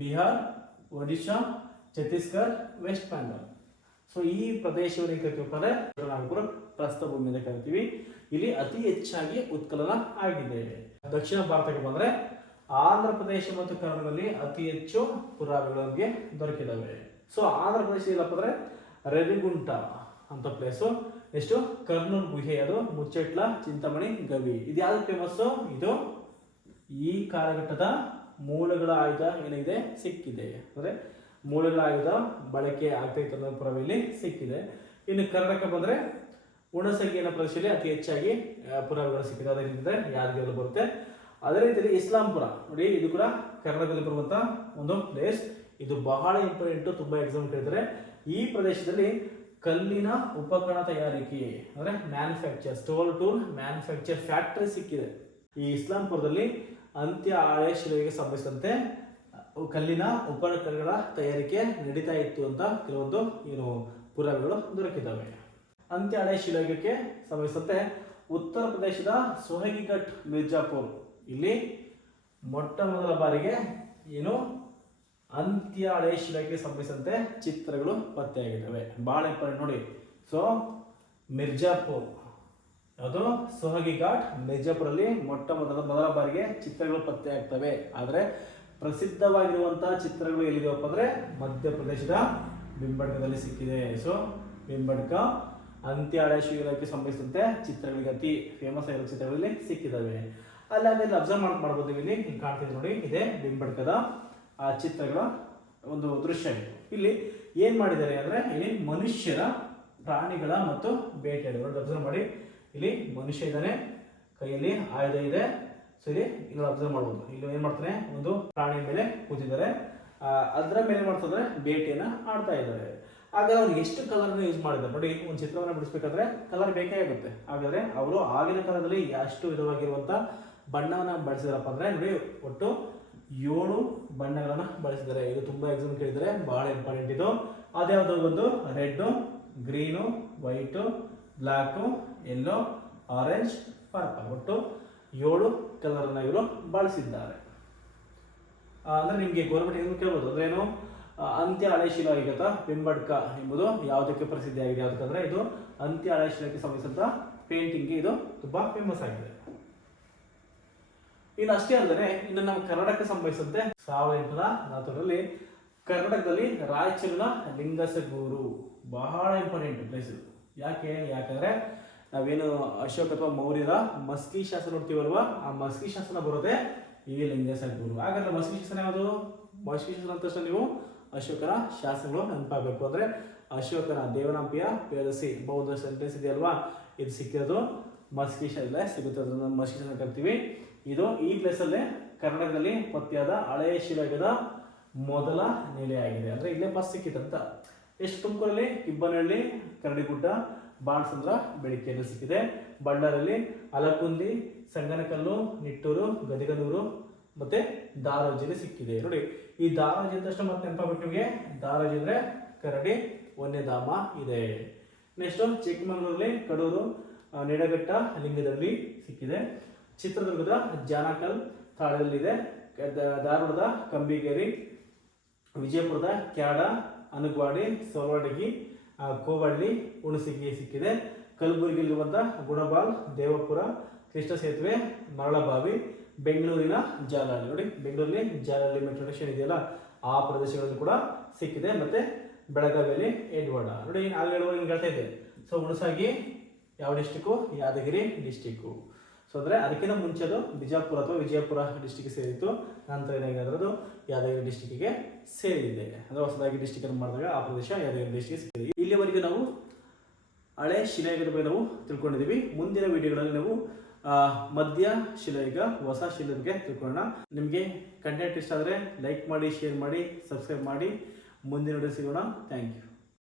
ಬಿಹಾರ್, ಒಡಿಶಾ, ಛತ್ತೀಸ್ಗಢ, ವೆಸ್ಟ್ ಬೆಂಗಾಲ್. ಸೊ ಈ ಪ್ರದೇಶವನ್ನು ಕರಿತೀವಿ ನಾಗಪುರ ಪ್ರಸ್ಥಭೂಮಿ ಅಂತ ಕರಿತೀವಿ. ಇಲ್ಲಿ ಅತಿ ಹೆಚ್ಚಾಗಿ ಉತ್ಖನನ ಆಗಿದೆ. ದಕ್ಷಿಣ ಭಾರತಕ್ಕೆ ಬಂದ್ರೆ ಆಂಧ್ರ ಪ್ರದೇಶ ಮತ್ತು ಕರ್ನಾಟಕದಲ್ಲಿ ಅತಿ ಹೆಚ್ಚು ಪುರಾವೆಗಳು ನಮಗೆ ದೊರಕಿದಾವೆ. ಸೊ ಆಂಧ್ರ ಪ್ರದೇಶ ಇಲ್ಲಪ್ಪ ಅಂದ್ರೆ ರೆವಿಗುಂಟ ಅಂತ ಪ್ಲೇಸು, ಎಷ್ಟು ಕರ್ನೂಲ್ ಗುಹೆ, ಅದು ಮುಚ್ಚೆಟ್ಲ ಚಿಂತಾಮಣಿ ಗವಿ. ಇದು ಯಾವ್ದು ಫೇಮಸ್? ಇದು ಈ ಕಾಲಘಟ್ಟದ ಮೂಳೆಗಳ ಆಯುಧ ಏನಿದೆ ಸಿಕ್ಕಿದೆ, ಅಂದ್ರೆ ಮೂಳೆಗಳ ಆಯುಧ ಬಳಕೆ ಆಗ್ತಾ ಇತ್ತು ಅನ್ನೋ ಪುರಾವೆಯಲ್ಲಿ ಸಿಕ್ಕಿದೆ. ಇನ್ನು ಕರ್ನಾಟಕ ಬಂದ್ರೆ ಹುಣಸಗಿ ಅನ್ನೋ ಪ್ರದೇಶದಲ್ಲಿ ಅತಿ ಹೆಚ್ಚಾಗಿ ಪುರಾವೆಗಳು ಸಿಕ್ಕಿದೆ. ಅದೇ ರೀತಿ ಯಾದಗಿರಿ ಬರುತ್ತೆ. ಅದೇ ರೀತಿಯಲ್ಲಿ ಇಸ್ಲಾಂಪುರ, ನೋಡಿ ಇದು ಕೂಡ ಕರ್ನಾಟಕದಲ್ಲಿ ಬರುವಂತ ಒಂದು ಪ್ಲೇಸ್. ಇದು ಬಹಳ ಇಂಪಾರ್ಟೆಂಟ್, ತುಂಬಾ ಎಕ್ಸಾಮ್ ಕೇಳಿದರೆ. ಈ ಪ್ರದೇಶದಲ್ಲಿ ಕಲ್ಲಿನ ಉಪಕರಣ ತಯಾರಿಕೆ ಅಂದ್ರೆ manufacture, stole tool manufacture factory ಸಿಕ್ಕಿದೆ. ಈ ಇಸ್ಲಾಂಪುರದಲ್ಲಿ ಅಂತ್ಯ ಹಳೆ ಶಿಲೆಗೆ ಸಂಬಂಧಿಸಿದಂತೆ ಕಲ್ಲಿನ ಉಪಕರಣಗಳ ತಯಾರಿಕೆ ನಡೀತಾ ಇತ್ತು ಅಂತ ಕೆಲವೊಂದು ಪುರಾವೆಗಳು ದೊರಕಿದ್ದಾವೆ. ಅಂತ್ಯ ಹಳೆ ಶಿಲಾಯುಗಕ್ಕೆ ಸಂಬಂಧಿಸಿದಂತೆ ಉತ್ತರ ಪ್ರದೇಶದ ಸೊಹಗಿಘಟ್ ಮಿರ್ಜಾಪುರ್, ಇಲ್ಲಿ ಮೊಟ್ಟ ಮೊದಲ ಬಾರಿಗೆ ಅಂತ್ಯ ಹಳೆ ಶಿಲಾಯುಗಕ್ಕೆ ಸಂಬಂಧಿಸಿದಂತೆ ಚಿತ್ರಗಳು ಪತ್ತೆಯಾಗಿದ್ದಾವೆ. ಬಹಳ ಇಂಪಾರ್ಟೆಂಟ್ ನೋಡಿ. ಸೊ ಮಿರ್ಜಾಪುರ್, ಅದು ಸೊಹಗಿಘಾಟ್ ಮಿರ್ಜಾಪುರಲ್ಲಿ ಮೊಟ್ಟ ಮೊದಲ ಬಾರಿಗೆ ಚಿತ್ರಗಳು ಪತ್ತೆ ಆಗ್ತವೆ. ಆದರೆ ಪ್ರಸಿದ್ಧವಾಗಿರುವಂತಹ ಚಿತ್ರಗಳು ಎಲ್ಲಿದೆಯಪ್ಪ ಅಂದ್ರೆ ಮಧ್ಯಪ್ರದೇಶದ ಬೆಂಬಡ್ಕದಲ್ಲಿ ಸಿಕ್ಕಿದೆ. ಸೊ ಬೆಂಬಡ್ಕ ಅಂತ್ಯ ಹಳೆ ಶಿಲಾಯುಗಕ್ಕೆ ಸಂಬಂಧಿಸಿದಂತೆ ಚಿತ್ರಗಳಿಗೆ ಅತಿ ಫೇಮಸ್ ಆಗಿರೋ ಚಿತ್ರಗಳಲ್ಲಿ ಸಿಕ್ಕಿದ್ದಾವೆ. ಅಲ್ಲಿ ಅಬ್ಸರ್ವ್ ಮಾಡ್ಬೋದು. ಇಲ್ಲಿ ಕಾಣ್ತಿದೆ ನೋಡಿ, ಇದೆ ಬೆಂಬಡ್ಕದ ಆ ಚಿತ್ರಗಳ ಒಂದು ದೃಶ್ಯ. ಇಲ್ಲಿ ಏನ್ ಮಾಡಿದ್ದಾರೆ ಅಂದ್ರೆ ಇಲ್ಲಿ ಮನುಷ್ಯರ, ಪ್ರಾಣಿಗಳ ಮತ್ತು ಬೇಟೆಯಾಡುಗಳು ಅಬ್ಸರ್ವ್ ಮಾಡಿ. ಇಲ್ಲಿ ಮನುಷ್ಯ ಇದ್ದಾನೆ, ಕೈಯಲ್ಲಿ ಆಯುಧ ಇದೆ. ಸೊ ಇಲ್ಲಿ ಅಬ್ಸರ್ವ್ ಮಾಡ್ಬೋದು. ಇಲ್ಲಿ ಏನ್ ಮಾಡ್ತಾನೆ, ಒಂದು ಪ್ರಾಣಿ ಮೇಲೆ ಕೂತಿದ್ದಾರೆ, ಅದರ ಮೇಲೆ ಮಾಡ್ತಾರೆ ಬೇಟೆಯನ್ನ ಆಡ್ತಾ ಇದ್ದಾರೆ. ಹಾಗಾದ್ರೆ ಅವ್ರು ಎಷ್ಟು ಕಲರ್ನ ಯೂಸ್ ಮಾಡಿದ್ದಾರೆ ನೋಡಿ. ಒಂದು ಚಿತ್ರವನ್ನು ಬಿಡಿಸ್ಬೇಕಾದ್ರೆ ಕಲರ್ ಬೇಕೇ ಆಗುತ್ತೆ. ಹಾಗಾದ್ರೆ ಅವರು ಆಗಿನ ಕಾಲದಲ್ಲಿ ಎಷ್ಟು ವಿಧವಾಗಿರುವಂತ ಬಣ್ಣವನ್ನ ಬಳಸಿದಾರಪ್ಪ ಅಂದ್ರೆ ನೋಡಿ, ಒಟ್ಟು 7 ಬಣ್ಣಗಳನ್ನ ಬಳಸಿದ್ದಾರೆ. ಇದು ತುಂಬಾ ಎಕ್ಸಾಮ್ ಕೇಳಿದರೆ ಬಹಳ ಇಂಪಾರ್ಟೆಂಟ್ ಇದು. ಅದ್ಯಾವುದು? ಒಂದು red, green, white, black, yellow, orange, purple. ಒಟ್ಟು 7 ಕಲರನ್ನು ಇವರು ಬಳಸಿದ್ದಾರೆ. ಅಂದರೆ ನಿಮಗೆ ಗೌರ್ಮೆಂಟ್ ಏನು ಕೇಳ್ಬೋದು ಅಂದರೆ ಏನು, ಅಂತ್ಯ ಹಳೆ ಶಿಲಾಯುಗದ ಬೆಂಬಡ್ಕ ಎಂಬುದು ಯಾವುದಕ್ಕೆ ಪ್ರಸಿದ್ಧಿಯಾಗಿದೆ ಯಾವುದಕ್ಕಂದ್ರೆ ಇದು ಅಂತ್ಯ ಹಳೆ ಶಿಲಾಕ್ಕೆ ಸಂಬಂಧಿಸಿದಂಥ ಪೇಂಟಿಂಗ್ಗೆ ಇದು ತುಂಬ ಫೇಮಸ್ ಆಗಿದೆ. ಇನ್ನು ಅಷ್ಟೇ ಅಲ್ಲದೆ ಇನ್ನು ನಮ್ಮ ಕರ್ನಾಟಕಕ್ಕೆ ಸಂಬಂಧಿಸಿದಂತೆ 1840ರಲ್ಲಿ ಕರ್ನಾಟಕದಲ್ಲಿ ರಾಯಚೂರಿನ ಲಿಂಗಸಗೂರು ಬಹಳ ಇಂಪಾರ್ಟೆಂಟ್ ಪ್ಲೇಸ್ ಇದು. ಯಾಕಂದ್ರೆ ನಾವೇನು ಅಶೋಕ ಅಥವಾ ಮೌರ್ಯರ ಮಸ್ಕಿ ಶಾಸನ ನೋಡ್ತೀವಲ್ವಾ, ಆ ಮಸ್ಕಿ ಶಾಸನ ಬರೋದೇ ಈ ಲಿಂಗಸಗೂರು. ಹಾಗಾದ್ರೆ ಮಸ್ಕಿ ಶಾಸನ ಯಾವುದು? ಮಸ್ಕಿ ಶಾಸನ ಅಂತ ತಕ್ಷಣ ನೀವು ಅಶೋಕನ ಶಾಸನಗಳು ನೆನಪಾಗಬೇಕು. ಅಂದ್ರೆ ಅಶೋಕನ ದೇವನಾಂಪಿಯ ಪೇದಸಿ ಬೌದ್ಧ ಸೆಂಟೆನ್ಸ್ ಇದೆಯಲ್ವಾ, ಇದು ಸಿಕ್ಕಿರೋದು ಮಸ್ಕಿ ಶಾಸನ ಸಿಗುತ್ತೆ, ಅದನ್ನು ಮಸ್ಕಿ ಶಾಸನ ಕರಿತೀವಿ. ಇದು ಈ ಪ್ಲೇಸಲ್ಲೇ ಕರ್ನಾಟಕದಲ್ಲಿ ಪತ್ತೆಯಾದ ಹಳೆಯ ಶಿಲಾಯುಗದ ಮೊದಲ ನೆಲೆಯಾಗಿದೆ. ಅಂದ್ರೆ ಇಲ್ಲೇ ಫಸ್ಟ್ ಸಿಕ್ಕಿತಂತ. ಎಷ್ಟು? ತುಮಕೂರಲ್ಲಿ ಕಿಬ್ಬನಹಳ್ಳಿ, ಕರಡಿಗುಡ್ಡ, ಬಾಣಸಂದ್ರ, ಬೆಳಕೆಯಲ್ಲಿ ಸಿಕ್ಕಿದೆ. ಬಳ್ಳಾರಿಯಲ್ಲಿ ಅಲಕುಂದಿ, ಸಂಗನಕಲ್ಲು, ನಿಟ್ಟೂರು, ಗದಿಗನೂರು ಮತ್ತೆ ದಾರೋಜಿಯಲ್ಲಿ ಸಿಕ್ಕಿದೆ. ನೋಡಿ, ಈ ದಾರೋಜಿ ಅಂತ ತಕ್ಷಣ ಮತ್ತೆ ನೆನಪಾಗಬೇಕು ನಿಮಗೆ. ದಾರೋಜಿ ಅಂದ್ರೆ ಕರಡಿ ವನ್ಯಧಾಮ ಇದೆ. ನೆಕ್ಸ್ಟ್ ಚಿಕ್ಕಮಗಳೂರಲ್ಲಿ ಕಡೂರು, ನಿಡಘಟ್ಟ, ಲಿಂಗದಲ್ಲಿ ಸಿಕ್ಕಿದೆ. ಚಿತ್ರದುರ್ಗದ ಜಾನಕಲ್ ತಾಳದಲ್ಲಿದೆ. ಧಾರವಾಡದ ಕಂಬಿಗೇರಿ, ವಿಜಯಪುರದ ಕ್ಯಾಡ, ಅನುಗ್ವಾಡಿ, ಸೋಲವಾಡಗಿ, ಕೋವಳ್ಳಿ, ಹುಣಸಿಗೆ ಸಿಕ್ಕಿದೆ. ಕಲಬುರಗಿಯಲ್ಲಿರುವಂಥ ಗುಣಬಾಲ್, ದೇವಪುರ, ಕೃಷ್ಣ ಸೇತುವೆ, ಮರಳಬಾವಿ, ಬೆಂಗಳೂರಿನ ಜಾಲಹಳ್ಳಿ. ನೋಡಿ, ಬೆಂಗಳೂರಲ್ಲಿ ಜಾಲಹಳ್ಳಿ ಮೆಟ್ರೋ ಸ್ಟೇಷನ್ ಇದೆಯಲ್ಲ, ಆ ಪ್ರದೇಶಗಳಲ್ಲಿ ಕೂಡ ಸಿಕ್ಕಿದೆ. ಮತ್ತೆ ಬೆಳಗಾವಿಯಲ್ಲಿ ಎಡ್ವಾಡ. ನೋಡಿ, ನಾಲ್ಕು ಹಿಂಗೆ ಹೇಳ್ತಾ ಇದೆ. ಸೊ ಹುಣಸಗಿ ಯಾವ ಡಿಸ್ಟಿಕ್ಕು? ಯಾದಗಿರಿ ಡಿಸ್ಟಿಕ್ಕು. ಸೊ ಅಂದರೆ ಅದಕ್ಕಿಂತ ಮುಂಚೆ ಅದು ಬಿಜಾಪುರ ಅಥವಾ ವಿಜಯಪುರ ಡಿಸ್ಟಿಕ್ಗೆ ಸೇರಿತ್ತು. ನಂತರ ಏನಾಗಿದೆ, ಅದು ಯಾದಗಿರಿ ಡಿಸ್ಟಿಕ್ಗೆ ಸೇರಿದೆ. ಅಂದರೆ ಹೊಸದಾಗಿ ಡಿಸ್ಟಿಕ್ ಅನ್ನು ಮಾಡಿದಾಗ ಆ ಪ್ರದೇಶ ಯಾದಗಿರಿ ಡಿಸ್ಟಿಕ್ ಸೇರಿದೆ. ಇಲ್ಲಿವರೆಗೂ ನಾವು ಹಳೆ ಶಿಲಾಯುಗದ ಬಗ್ಗೆ ನಾವು ತಿಳ್ಕೊಂಡಿದ್ದೀವಿ. ಮುಂದಿನ ವಿಡಿಯೋಗಳಲ್ಲಿ ನಾವು ಮಧ್ಯ ಶಿಲಾಯುಗ, ಹೊಸ ಶಿಲಾಯುಗ ಬಗ್ಗೆ ತಿಳ್ಕೊಳ್ಳೋಣ. ನಿಮಗೆ ಕಂಟೆಂಟ್ ಇಷ್ಟ ಆದರೆ ಲೈಕ್ ಮಾಡಿ, ಶೇರ್ ಮಾಡಿ, ಸಬ್ಸ್ಕ್ರೈಬ್ ಮಾಡಿ. ಮುಂದಿನ ವಿಡಿಯೋ ಸಿಗೋಣ. Thank you.